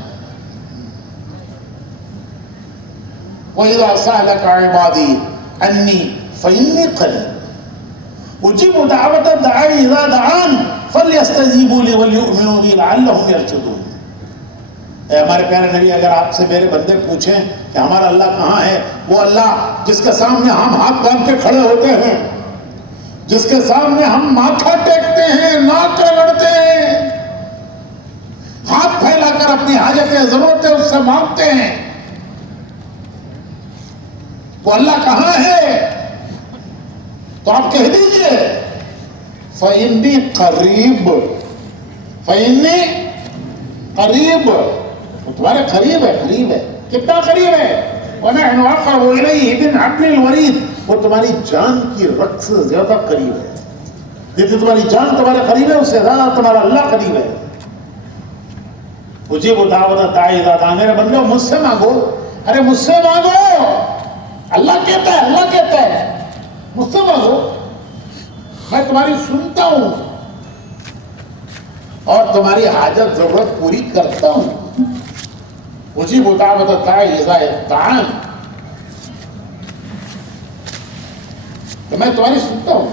وَإِذَا سَأَلَكَ عِبَادِي عَنِّي فَإِنِّي قَرِيبٌ أُجِيبُ دَعْوَةَ الدَّاعِ إِذَا دَعَانِ فَلْيَسْتَجِيبُوا لِي وَلْيُؤْمِنُوا بِي لَعَلَّهُمْ يَرْشُدُونَ۔ اے ہمارے پیارے نبی، اگر آپ سے میرے بندے پوچھیں کہ ہمارا اللہ کہاں ہے، وہ اللہ جس کے سامنے ہم ہاتھ باندھ کے کھڑے ہوتے ہیں، جس کے سامنے ہم ماتھا ٹیکتے ہیں، ناک رگڑتے ہیں، ہاتھ پھیلا کر اپنی حاجتیں ضرورتیں اس سے مانگتے ہیں، وہ اللہ کہاں ہے؟ تو آپ کہہ دیجئے فَإِنِّي قَرِيبٌ، فَإِنِّي قَرِيبٌ، وہ تمہارے قریب ہے، قریب ہے، کتنا قریب ہے؟ وَنَحْنُ أَقْرَبُ إِلَيْهِ مِنْ حَبْلِ الْوَرِيدِ، وہ تمہاری جان کی رگ سے زیادہ قریب ہے، جتنی تمہاری جان تمہارے قریب ہے اس سے زیادہ تمہارا اللہ قریب ہے۔ اجیب دعوت الداعی اذا دعان، میرے بندو مجھ سے مانگو، ارے مجھ سے مانگو، اللہ کہتا ہے، اللہ کہتا ہے مجھ سے مانگو، میں تمہاری سنتا ہوں اور تمہاری حاجت ضرورت پوری کرتا ہوں۔ اجیب دعوت الداعی اذا دعان، تو میں تمہاری سنتا ہوں۔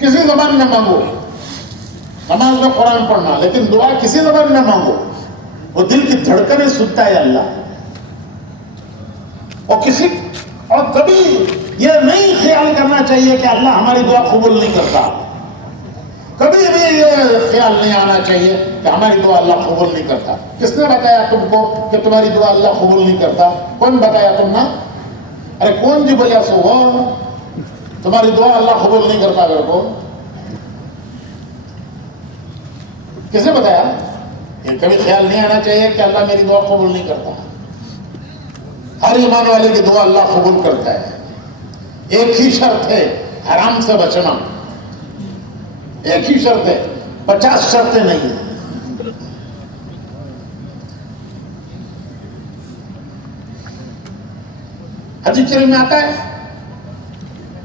کسی زبان میں مانگو، نماز میں قرآن پڑھنا، لیکن دعا کسی زبان میں مانگو، وہ دل کی دھڑکنیں سنتا ہے اللہ۔ اور کبھی یہ نہیں خیال کرنا چاہیے کہ اللہ ہماری دعا قبول نہیں کرتا، کبھی بھی یہ خیال نہیں آنا چاہیے کہ ہماری دعا اللہ قبول نہیں کرتا۔ کس نے بتایا تم کو کہ تمہاری دعا اللہ قبول نہیں کرتا؟ کون بتایا تم نے؟ ارے کون جی بولیا سو وہ تمہاری دعا اللہ قبول نہیں کرتا؟ اگر کو کس نے بتایا؟ یہ کبھی خیال نہیں آنا چاہیے کہ اللہ میری دعا قبول نہیں کرتا۔ ہر ایمان والے کی دعا اللہ قبول کرتا ہے، ایک ہی شرط ہے حرام سے بچنا، ایک ہی شرط ہے، 50 شرطیں نہیں ہیں۔ حدیث شریف میں آتا ہے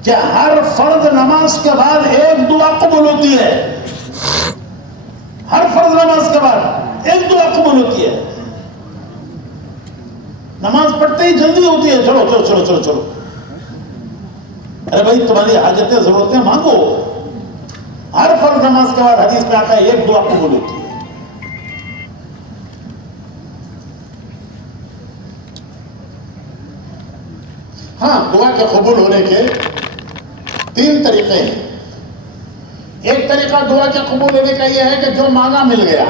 کہ ہر فرض نماز کے بعد ایک دعا قبول ہوتی ہے، ہر فرض نماز کے بعد ایک دعا قبول ہوتی ہے۔ نماز پڑھتے ہی جلدی ہوتی ہے، چلو چلو چلو چلو چلو، ارے بھائی تمہاری حاجتیں ضرورتیں مانگو۔ ہر فرض نماز کے بعد حدیث میں آتا ہے ایک دعا قبول ہوتی ہے۔ ہاں، دعا کے قبول ہونے کے 3 طریقے ہیں۔ ایک طریقہ دعا کے قبول ہونے کا یہ ہے کہ جو مانگا مل گیا۔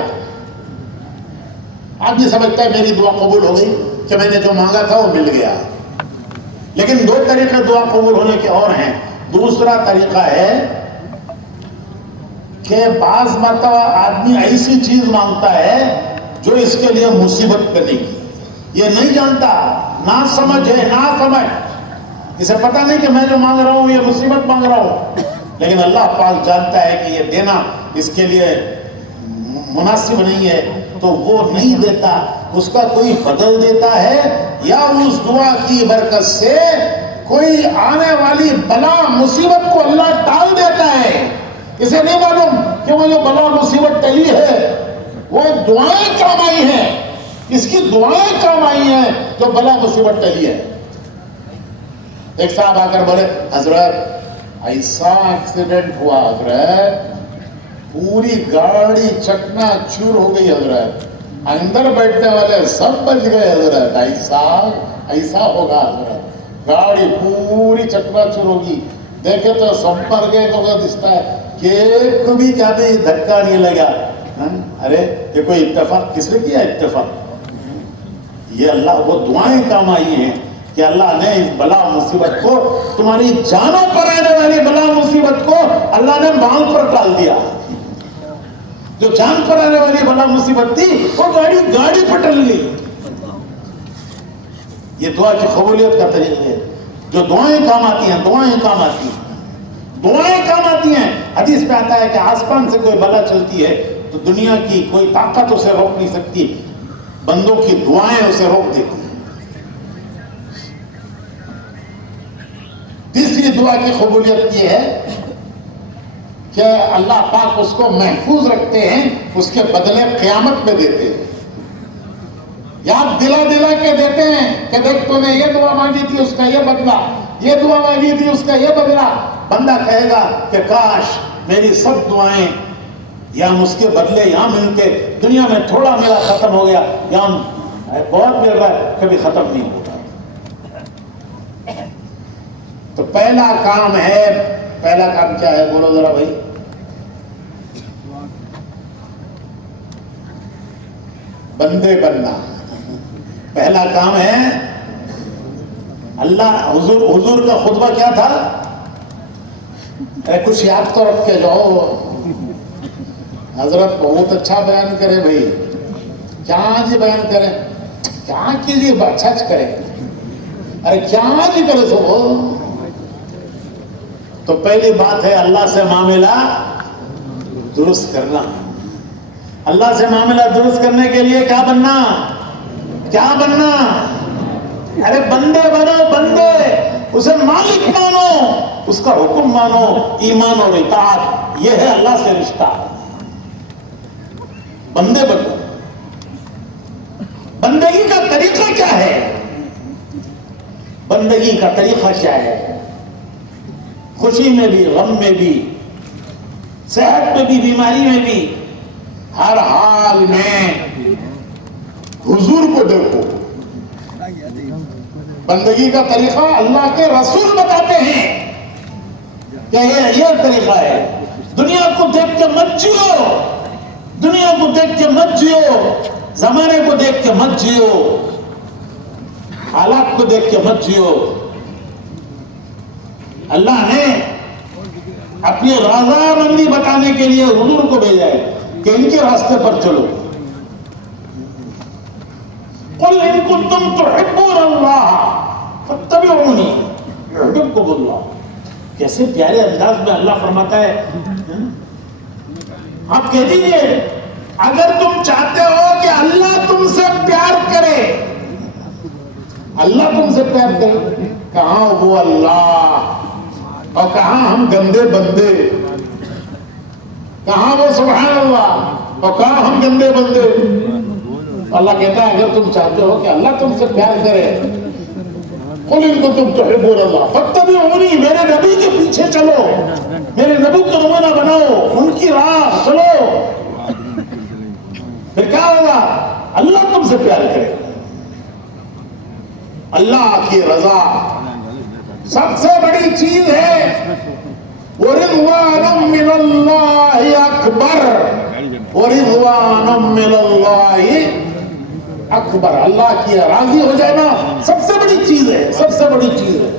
آدمی سمجھتا ہے میری دعا قبول ہو گئی کہ میں نے جو مانگا تھا وہ مل گیا، لیکن 2 طریقے دعا قبول ہونے کے اور ہیں۔ دوسرا طریقہ ہے کہ بعض مرتبہ آدمی ایسی چیز مانگتا ہے جو اس کے لیے مصیبت بنے گی، یہ نہیں جانتا، نا سمجھ ہے، نا سمجھ، اسے پتہ نہیں کہ میں جو مانگ رہا ہوں یہ مصیبت مانگ رہا ہوں، لیکن اللہ پاک جانتا ہے کہ یہ دینا اس کے لیے مناسب نہیں ہے، تو وہ نہیں دیتا، اس کا کوئی بدل دیتا ہے، یا اس دعا کی برکت سے کوئی آنے والی بلا مصیبت کو اللہ ٹال دیتا ہے۔ اسے نہیں معلوم کہ وہ جو بلا مصیبت ٹلی ہے وہ دعائیں کام آئی ہیں، اس کی دعائیں کام آئی ہیں جو بلا مصیبت ٹلی ہے۔ ایک صاحب آ کر بولے حضرت ایسا ایکسیڈنٹ ہوا حضرت، پوری گاڑی چکنا چور ہو گئی حضرت، اندر بیٹھنے والے سب بچ گئے حضرت، ایسا ہوگا حضرت، گاڑی پوری چکنا چور ہوگی، دیکھے تو سب پر گئے تو دکھتا ہے کہ ایک بھی کیا بھی دھکا نہیں لگا۔ ارے یہ کوئی اتفاق کس نے کیا؟ اتفاق یہ اللہ وہ دعائیں کام آئی ہیں کہ اللہ نے اس بلا مصیبت کو، تمہاری جانوں پر آنے والی بلا مصیبت کو اللہ نے مال پر ٹال دیا۔ جو جان پر آنے والی بلا مصیبت تھی وہ گاڑی پر ٹل گئی۔ یہ دعا کی قبولیت کا طریقہ ہے، جو دعائیں کام آتی ہیں، دعائیں کام آتی ہیں، دعائیں کام آتی ہیں۔ حدیث میں آتا ہے کہ آسمان سے کوئی بلا چلتی ہے تو دنیا کی کوئی طاقت اسے روک نہیں سکتی، بندوں کی دعائیں اسے روک دیتی ہیں۔ تیسری دعا کی قبولیت یہ ہے کہ اللہ پاک اس کو محفوظ رکھتے ہیں، اس کے بدلے قیامت میں دیتے ہیں، یاد دلا کے دیتے ہیں کہ دیکھ تو نے یہ دعا مانگی تھی اس کا یہ بدلہ، یہ دعا مانگی تھی اس کا یہ بدلہ۔ بندہ کہے گا کہ کاش میری سب دعائیں یا ہم اس کے بدلے یہاں مل کے دنیا میں تھوڑا میرا ختم ہو گیا، یہاں بہت مل رہا ہے، کبھی ختم نہیں ہوگا۔ تو پہلا کام کیا ہے؟ بولو ذرا بھائی۔ بندے بننا پہلا کام ہے۔ اللہ حضور کا خطبہ کیا تھا؟ کچھ یاد تو رکھ کے جاؤ، حضرت بہت اچھا بیان کرے بھائی، کیا جی بیان کریں، کیا کیجیے اچھا کرے، ارے کیا نہیں کرے سو۔ تو پہلی بات ہے اللہ سے معاملہ درست کرنا۔ اللہ سے معاملہ درست کرنے کے لیے کیا بننا؟ ارے بندے بنو، بندے، اسے مالک مانو، اس کا حکم مانو، ایمان اور اطاعت، یہ ہے اللہ سے رشتہ۔ بندے بنو۔ بندگی کا طریقہ کیا ہے؟ بندگی کا طریقہ کیا ہے؟ خوشی میں بھی، غم میں بھی، صحت میں بھی، بیماری میں بھی، ہر حال میں حضور کو دیکھو۔ بندگی کا طریقہ اللہ کے رسول بتاتے ہیں کہ یہ طریقہ ہے۔ دنیا کو دیکھ کے مت جیو، دنیا کو دیکھ کے مت جیو، زمانے کو دیکھ کے مت جیو، حالات کو دیکھ کے مت جیو۔ اللہ نے اپنی رضامندی بتانے کے لیے حضور کو بھیجا ہے کہ ان کے راستے پر چلو۔ قل ان کنتم تحبون اللہ فاتبعونی یحببکم اللہ۔ کیسے پیارے انداز میں اللہ فرماتا ہے، آپ کہہ دیجئے اگر تم چاہتے ہو کہ اللہ تم سے پیار کرے، اللہ تم سے پیار کرے، کہاں وہ اللہ اور کہاں ہم گندے بندے، کہاں وہ سبحان اللہ اور کہاں ہم گندے بندے۔ اللہ کہتا ہے اگر تم چاہتے ہو کہ اللہ تم سے پیار کرے، قل ان کنتم تحبون اللہ فاتبعونی، میرے نبی کے پیچھے چلو، میرے نبی کا نمونہ بناؤ، ان کی راہ چلو، پھر کیا ہوگا؟ اللہ تم سے پیار کرے۔ اللہ کی رضا سب سے بڑی چیز ہے۔ وَرِضْوَانٌ مِّنَ اللَّهِ أَكْبَرُ، وَرِضْوَانٌ مِّنَ اللَّهِ اکبر۔ اللہ کی راضی ہو جانا سب سے بڑی چیز ہے، سب سے بڑی چیز ہے۔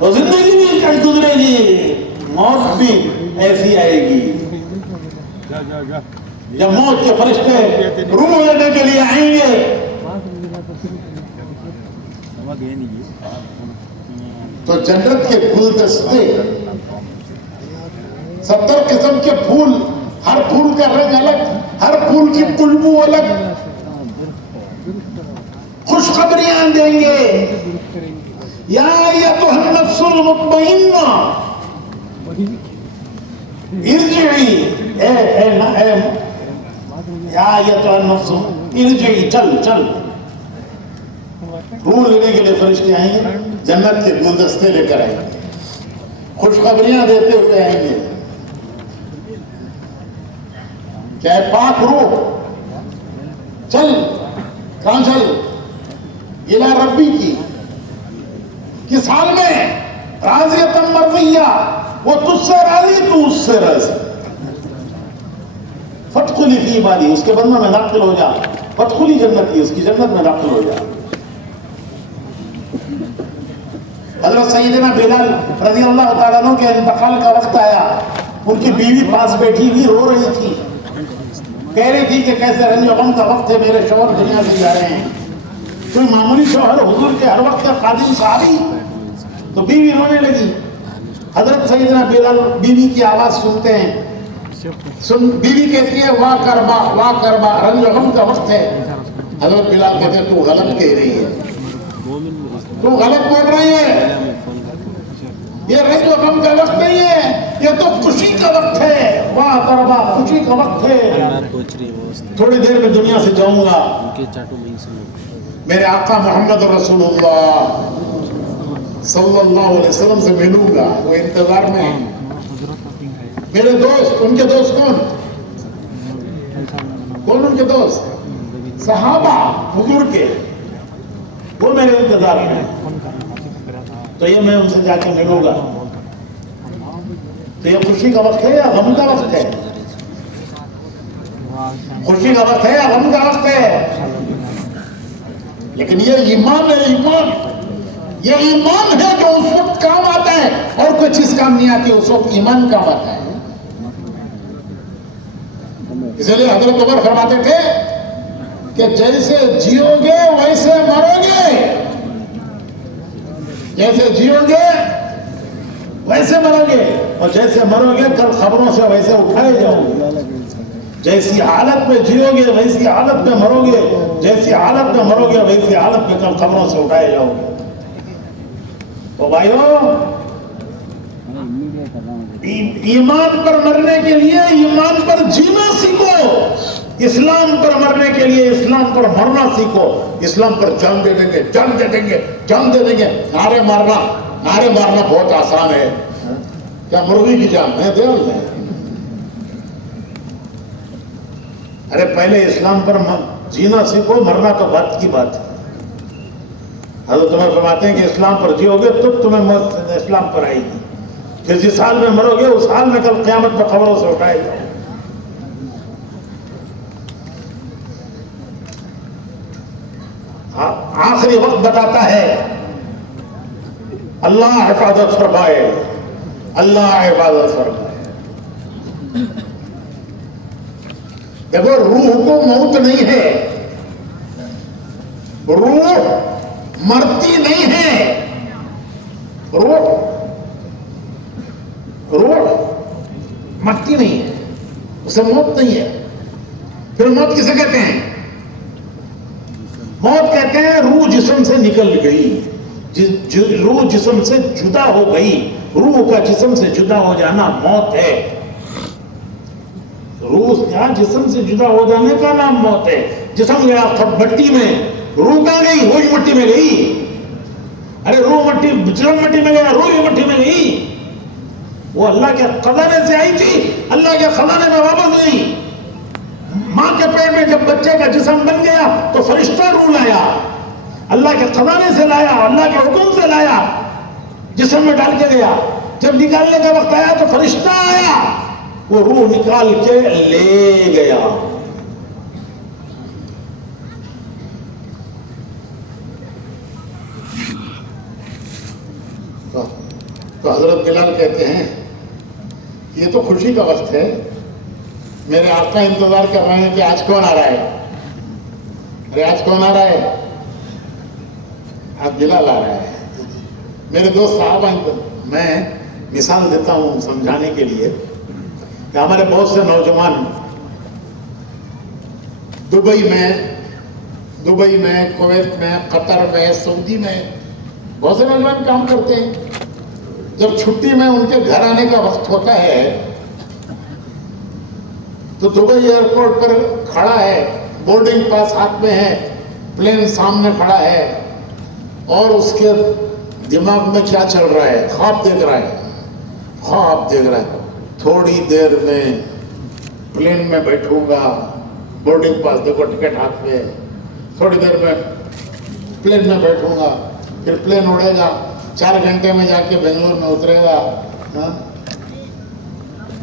تو زندگی بھی کل گزرے گی، موت بھی ایسی آئے گی، جب موت کے فرشتے روح لینے کے لیے آئیں گے تو جنت کے گلدستے، 70 قسم کے پھول، ہر پھول کا رنگ الگ، ہر پھول کی خوشبو الگ، خوشخبریاں دیں گے۔ یا ایتھا النفس المطمئنہ ارجعی، یا ایتھا النفس ارجعی، چل۔ روح لینے کے لیے فرشتے آئیں گے، جنت کے گلدستے لے کر آئیں گے، خوشخبریاں دیتے ہوئے آئیں گے کہ اے پاک روح چل، کہاں چل؟ الى ربی کی، کس حال میں؟ راضیۃ مرضیہ، وہ تجھ سے راضی، تو اس سے راضی۔ فادخلی فی عبادی، اس کے بندوں میں داخل ہو جا، فادخلی جنتی، اس کی جنت میں داخل ہو جا۔ حضرت سیدنا بلال رضی اللہ تعالیٰ عنہ کے انتقال کا وقت آیا، ان کی بیوی پاس بیٹھی ہوئی رو رہی تھی، کہہ رہی تھی کہ کیسے رنج و غم کا وقت ہے، میرے شوہر دنیا سے جا رہے ہیں۔ کوئی معمولی شوہر حضور کے ہر وقت کا خادم صحابی، تو بیوی رونے لگی۔ حضرت سیدنا بلال بیوی کی آواز سنتے ہیں، بیوی کہتی ہے واہ کربا، رنج و غم کا وقت ہے۔ حضرت بلال کہتے ہیں تو غلط کہہ رہی ہے، تو غلط بول رہی ہے، یہ رنج و غم کا وقت نہیں ہے، یہ تو خوشی کا وقت ہے، واہ کربا، خوشی کا وقت ہے۔ تھوڑی دیر میں دنیا سے جاؤں گا، میرے آقا محمد رسول اللہ صلی اللہ علیہ وسلم سے ملوں گا، وہ انتظار میں ہیں۔ میرے دوست، ان کے دوست کون ان کے دوست؟ صحابہ حضور کے، وہ میرے انتظار میں ہیں. تو یہ میں ان سے جا کے ملوں گا. تو یہ خوشی کا وقت ہے یا غم کا وقت ہے؟ خوشی کا وقت ہے یا غم کا وقت ہے؟ لیکن یہ ایمان ہے، ایمان یہ ایمان ہے جو اس وقت کام آتا ہے، اور کوئی چیز کام نہیں آتی اس وقت ایمان کام آتا ہے. اسی لیے حضرت عمر فرماتے تھے کہ جیسے جیو گے ویسے مرو گے، جیسے جیو گے ویسے مرو گے، اور جیسے مرو گے کل خبروں سے ویسے اٹھائے جاؤ گے. جیسی حالت میں جیو گے ویسی حالت میں مرو گے، جیسی حالت میں مرو گے ویسی حالت میں کل خبروں سے اٹھائے جاؤ گے. تو بھائیو، ایمان پر مرنے کے لیے ایمان پر جینا سیکھو، اسلام پر مرنے کے لیے اسلام پر مرنا سیکھو. اسلام پر جان دے دیں گے، جان دے دیں گے، جان دے دیں گے. نعرے مارنا بہت آسان ہے. کیا مرغی کی جان ہے دے دیں؟ ارے پہلے اسلام پر جینا سیکھو، مرنا تو بات کی بات ہے. حضرت عمر فرماتے ہیں کہ اسلام پر جیو گے تو تمہیں موت اسلام پر آئے گی. پھر جس حال میں مرو گے اس حال میں کل قیامت میں خبروں سے اٹھائے جاؤ. آخری وقت بتاتا ہے، اللہ حفاظت فرمائے، اللہ حفاظت فرمائے. دیکھو، روح کو موت نہیں ہے، روح مرتی نہیں ہے. روح مرتی نہیں ہے، اسے موت نہیں ہے. پھر موت کسے کہتے ہیں؟ موت کہتے ہیں روح جسم سے نکل گئی، روح جسم سے جدا ہو گئی. روح کا جسم سے جدا ہو جانا موت ہے. روح کا جسم سے جدا ہو جانے کا نام موت ہے. جسم گیا مٹی میں، روح کہاں گئی؟ وہی مٹی میں گئی. ارے روح جسم مٹی میں گیا، روح مٹی میں گئی. وہ اللہ کے خزانے سے آئی تھی، اللہ کے خزانے میں واپس نہیں. ماں کے پیٹ میں جب بچے کا جسم بن گیا تو فرشتہ روح لایا، اللہ کے خزانے سے لایا، اللہ کے حکم سے لایا، جسم میں ڈال کے گیا. جب نکالنے کا وقت آیا تو فرشتہ آیا، وہ روح نکال کے لے گیا. تو حضرت بلال کہتے ہیں یہ تو خوشی کا وقت ہے، میرے آقا انتظار کر رہے ہیں کہ آج کون آ رہا ہے. ارے آج کون آ رہا ہے؟ آج بلال آ رہا ہے. میرے دوست صاحب، میں مثال دیتا ہوں سمجھانے کے لیے کہ ہمارے بہت سے نوجوان دبئی میں، کویت میں، قطر میں، سعودی میں بہت سے نوجوان کام کرتے ہیں. جب چھٹی میں ان کے گھر آنے کا وقت ہوتا ہے تو دبئی ایئرپورٹ پر کھڑا ہے، بورڈنگ پاس ہاتھ میں ہے، پلین سامنے کھڑا ہے، اور اس کے دماغ میں کیا چل رہا ہے؟ خواب دیکھ رہا ہے. تھوڑی دیر میں پلین میں بیٹھوں گا، بورڈنگ پاس دیکھو، ٹکٹ ہاتھ میں. تھوڑی دیر میں پلین میں بیٹھوں گا، پھر پلین اڑے گا، 4 گھنٹے میں جا کے بنگلور میں اترے گا.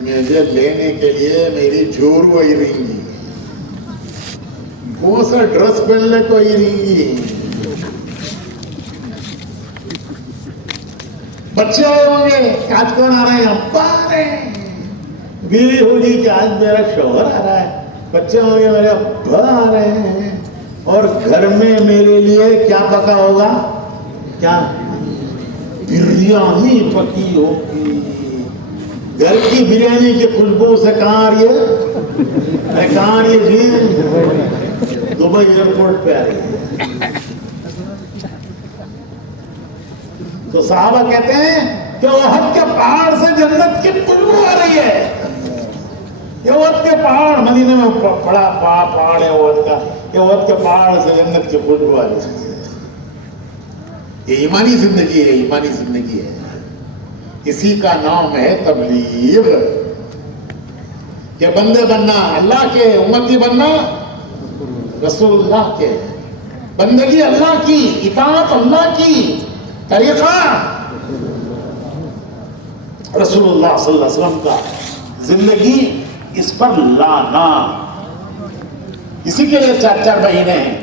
مجھے لینے کے لیے میری جور وہی رہیں گی، کون سا ڈریس پہننے کو ہی رہیں گی. بچے آئے ہوں گے کہ آج کون آ رہے ہیں؟ ابا آ رہے ہیں. بیوی ہوگی کہ آج میرا شوہر آ رہا ہے. بچے ہوں گے میرے ابا آ رہے ہیں. اور گھر میں میرے لیے کیا پکا ہوگا؟ کیا؟ بریانی پکی ہوگی. گھر کی بریانی کی خوشبو سے کہاں آ رہی ہے؟ کہاں آ رہی ہے جی؟ دبئی ایئرپورٹ پہ آ رہی ہے. تو صحابہ کہتے ہیں کہ احد کے پہاڑ سے جنت کی خوشبو آ رہی ہے. یہ احد کے پہاڑ، مدینے میں بڑا پہاڑ ہے احد کا، یہ احد کے پہاڑ سے جنت کی خوشبو آ رہی ہے. یہ ایمانی زندگی ہے، ایمانی زندگی ہے. اسی کا نام ہے تبلیغ. کہ بندے بننا اللہ کے، امتی بننا رسول اللہ کے، بندگی اللہ کی، اطاعت اللہ کی، طریقہ رسول اللہ صلی اللہ علیہ وسلم کا، زندگی اس پر لانا. اسی کے لیے 4 مہینے ہیں.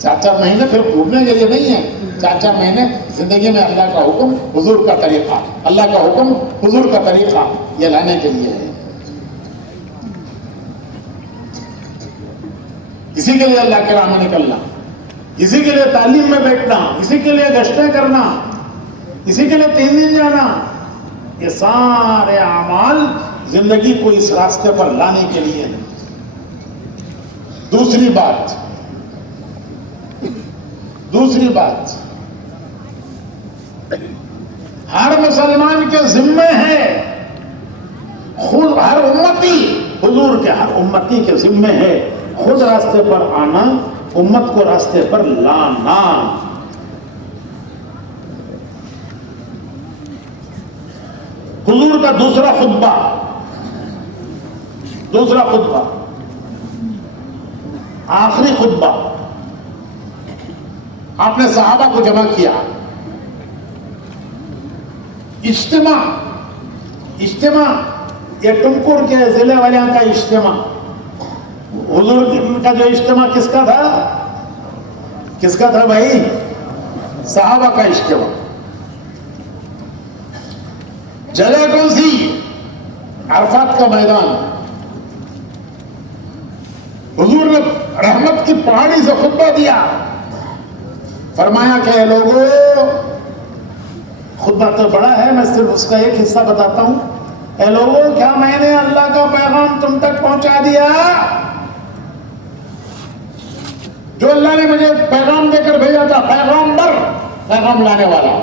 4 مہینے پھر گھومنے کے لیے نہیں ہیں. 4 مہینے زندگی میں اللہ کا حکم، حضور کا طریقہ، اللہ کا حکم، حضور کا طریقہ یہ لانے کے لیے ہے. اسی کے لیے اللہ کے راہ میں نکلنا، اسی کے لیے تعلیم میں بیٹھنا، اسی کے لیے گشتیں کرنا، اسی کے لیے 3 دن جانا. یہ سارے اعمال زندگی کو اس راستے پر لانے کے لیے ہیں. دوسری بات ہر مسلمان کے ذمے ہے، خود ہر امتی، حضور کے ہر امتی کے ذمے ہے خود راستے پر آنا، امت کو راستے پر لانا. حضور کا دوسرا خطبہ، آخری خطبہ، آپ نے صحابہ کو جمع کیا. اجتماع یہ ٹمکور کے ضلع والوں کا اجتماع. حضور کا جو اجتماع کس کا تھا بھائی؟ صحابہ کا اجتماع. جگہ کون سی؟ عرفات کا میدان. حضور نے رحمت کی پہاڑی سے خطبہ دیا، فرمایا کہ اے لوگوں، خطبہ تو بڑا ہے، میں صرف اس کا ایک حصہ بتاتا ہوں. اے لوگوں، کیا میں نے اللہ کا پیغام تم تک پہنچا دیا؟ جو اللہ نے مجھے پیغام دے کر بھیجا تھا، پیغام لانے والا،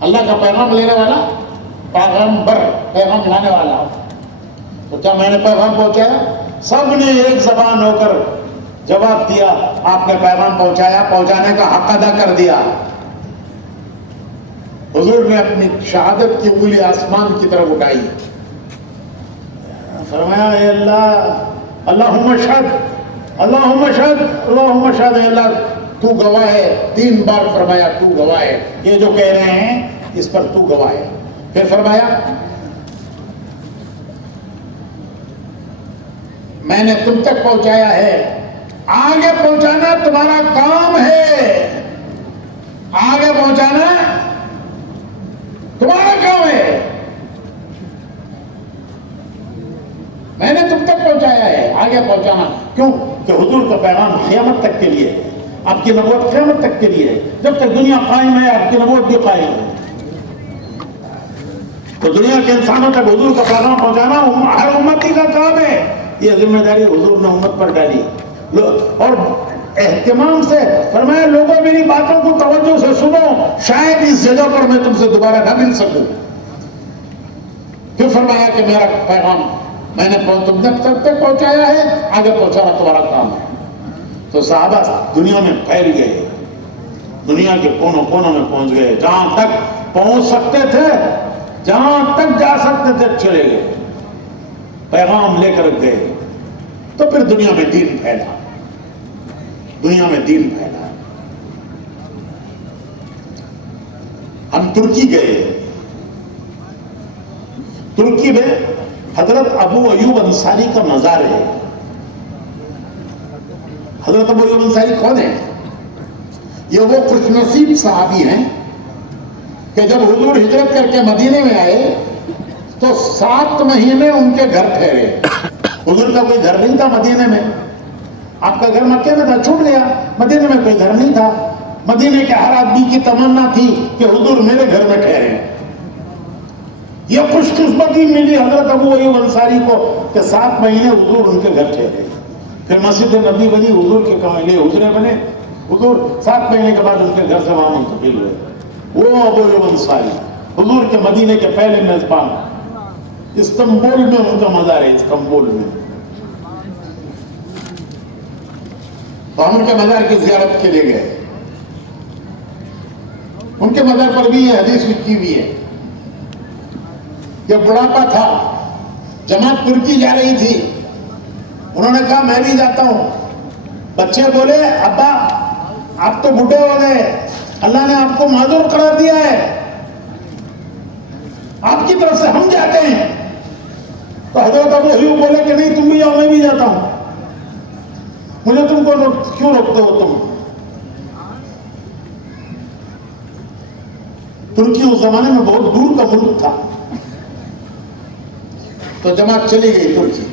اللہ کا پیغام لینے والا، پیغام لانے والا. تو کیا میں نے پیغام پہنچایا؟ سب نے ایک زبان ہو کر جواب دیا، آپ نے پیغام پہنچایا، پہنچانے کا حق ادا کر دیا. حضور نے اپنی شہادت کی انگلی آسمان کی طرف اٹھائی، فرمایا اے اللہ، اللہم اشہد، اللہم اشہد، اللہم اشہد، اے اللہ تو گواہ ہے. 3 بار فرمایا تو گواہ ہے، یہ جو کہہ رہے ہیں اس پر تو گواہ ہے. پھر فرمایا میں نے تم تک پہنچایا ہے، آگے پہنچانا تمہارا کام ہے، آگے پہنچانا تمہارا کام ہے. میں نے تم تک پہنچایا ہے، آگے پہنچانا. کیوں کہ حضور کا پیغام قیامت تک کے لیے ہے، آپ کی نبوت قیامت تک کے لیے ہے. جب تک دنیا قائم ہے آپ کی نبوت بھی قائم ہے. تو دنیا کے انسانوں تک حضور کا پیغام پہنچانا ہر امتی کا کام ہے. یہ ذمہ داری حضور نے امت پر ڈالی اور اہتمام سے فرمایا لوگوں میری باتوں کو توجہ سے سنو، شاید اس جگہ پر میں تم سے دوبارہ نہ مل سکوں. پھر فرمایا کہ میرا پیغام میں نے تم تک پہنچایا ہے، آگے پہنچانا تمہارا کام ہے. تو صحابہ دنیا میں پھیل گئے، دنیا کے کونوں کونوں میں پہنچ گئے، جہاں تک پہنچ سکتے تھے، جہاں تک جا سکتے تھے چلے گئے، پیغام لے کر گئے. تو پھر دنیا میں دین پھیلا، ہم ترکی گئے. ترکی میں حضرت ابو ایوب انصاری کا مزار ہے. حضرت ابو ایوب انصاری کون ہے؟ یہ وہ خوش نصیب صحابی ہیں کہ جب حضور ہجرت کر کے مدینے میں آئے تو 7 مہینے ان کے گھر ٹھہرے. حضور کا کوئی گھر نہیں تھا مدینے میں. آپ کا گھر مکے میں تھا، چھوٹ گیا. مدینے میں کوئی گھر نہیں تھا. مدینے کے ہر آدمی کی تمنا تھی کہ حضور میرے گھر میں ٹھہرے. یہ خوش قسمتی ملی حضرت ابو ایوب انصاری کو کہ 7 مہینے حضور ان کے گھر ٹھہرے. پھر مسجد نبی بنی، حضور کے لیے حجرے بنے. حضور 7 مہینے کے بعد ان کے گھر سے وہاں منتقل ہوئے. وہ ابو ایوب انصاری حضور کے مدینے کے پہلے میزبان. استنبول میں ان کا مزار ہے، استنبول میں. تو ہم ان کے مزار کی زیارت کے لیے گئے. ان کے مزار پر بھی یہ حدیث لکھی ہوئی ہے کہ بڑھاپا تھا، جماعت ترکی جا رہی تھی، انہوں نے کہا میں بھی جاتا ہوں. بچے بولے ابا آپ تو بڈھے ہو گئے، اللہ نے آپ کو معذور قرار دیا ہے، آپ کی طرف سے ہم جاتے ہیں. تو حضرت ابو ایوب بولے کہ نہیں تم بھی جاؤ میں بھی جاتا ہوں. مجھے تم کو کیوں روکتے ہو؟ تم ترکی اس زمانے میں بہت دور کا ملک تھا. تو جماعت چلی گئی ترکی.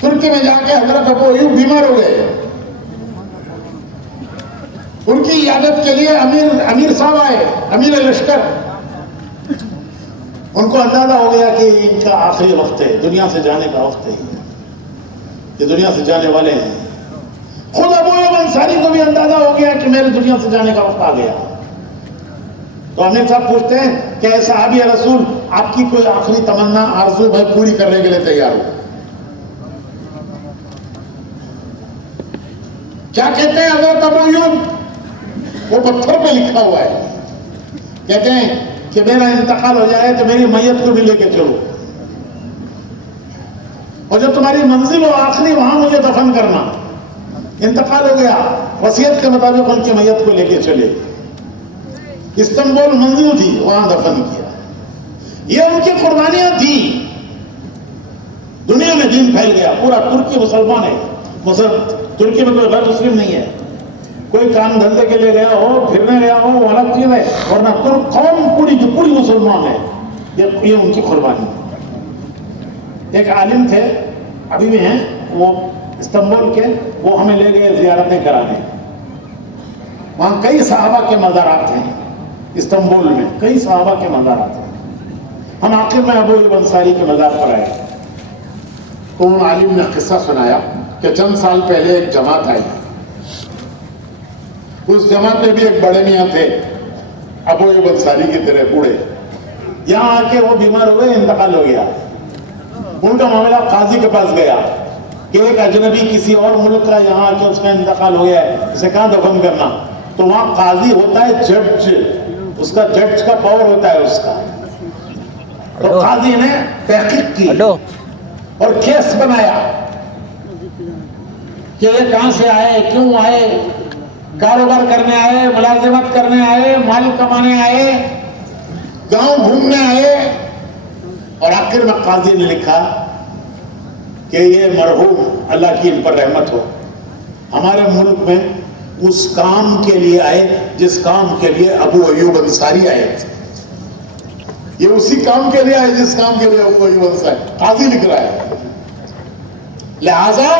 ترکی میں جا کے حضرت ابو ایوب بیمار ہو گئے. ان کی عیادت کے لیے امیر صاحب آئے، امیر لشکر. ان کو اندازہ ہو گیا کہ ان کا آخری وقت ہے، دنیا سے جانے کا وقت ہے، یہ دنیا سے جانے والے ہیں. خود ابو ایوب انصاری کو بھی اندازہ ہو گیا کہ میرے دنیا سے جانے کا وقت آ گیا. تو امیر صاحب پوچھتے ہیں کہ اے صحابی رسول آپ کی کوئی آخری تمنا آرزو میں پوری کرنے کے لیے تیار ہوں؟ کیا کہتے ہیں حضرت ابو ایوب؟ وہ پتھر پہ لکھا ہوا ہے. کہتے ہیں کہ میرا انتقال ہو جائے تو میری میت کو بھی لے کے چلو، اور جو تمہاری منزل ہو آخری وہاں مجھے دفن کرنا. انتقال ہو گیا، وصیت کے مطابق ان کی میت کو لے کے چلے. استنبول منزل تھی، وہاں دفن کیا. یہ ان کی قربانیاں تھیں. دنیا میں دین پھیل گیا، پورا ترکی مسلمان ہے. ترکی میں کوئی غیر مسلم نہیں ہے. کوئی کام دھندے کے لیے گیا ہو، پھرنے گیا ہو، وہ الگ چیز ہے، ورنہ ترک قوم پوری کی پوری مسلمان ہے. یہ ان کی قربانی. ایک عالم تھے، ابھی بھی ہیں، وہ استنبول کے، وہ ہمیں لے گئے زیارتیں کرانے. وہاں کئی صحابہ کے مزارات ہیں. استنبول میں کئی صحابہ کے مزارات ہیں. ہم آخر میں ابو ایوب انصاری کے مزار پر آئے تو ان عالم نے قصہ سنایا کہ چند سال پہلے ایک جماعت آئی. اس جماعت میں بھی ایک بڑے میاں تھے، ابو ایوب انصاری کی طرح بوڑھے. یہاں آ کے وہ بیمار ہوئے، انتقال ہو گیا. ان کا معاملہ قاضی کے پاس گیا کہ ایک اجنبی کسی اور ملک کا یہاں آ کے اس کا انتقال ہو گیا ہے، اسے کہاں دفن کرنا؟ تو وہاں قاضی ہوتا ہے جج، اس کا جج کا پاور ہوتا ہے اس کا. تو قاضی نے تحقیق کی اور کیس بنایا کہ یہ کہاں سے آئے، کیوں آئے، کاروبار کرنے آئے، ملازمت کرنے آئے، مال کمانے آئے، گاؤں گھومنے آئے. اور آخر میں قاضی نے لکھا کہ یہ مرحوم، اللہ کی ان پر رحمت ہو، ہمارے ملک میں اس کام کے لیے آئے جس کام کے لیے ابو ایوب انصاری آئے تھے. یہ اسی کام کے لیے آئے جس کام کے لیے ابو ایوب انصاری. قاضی لکھ رہا ہے. لہذا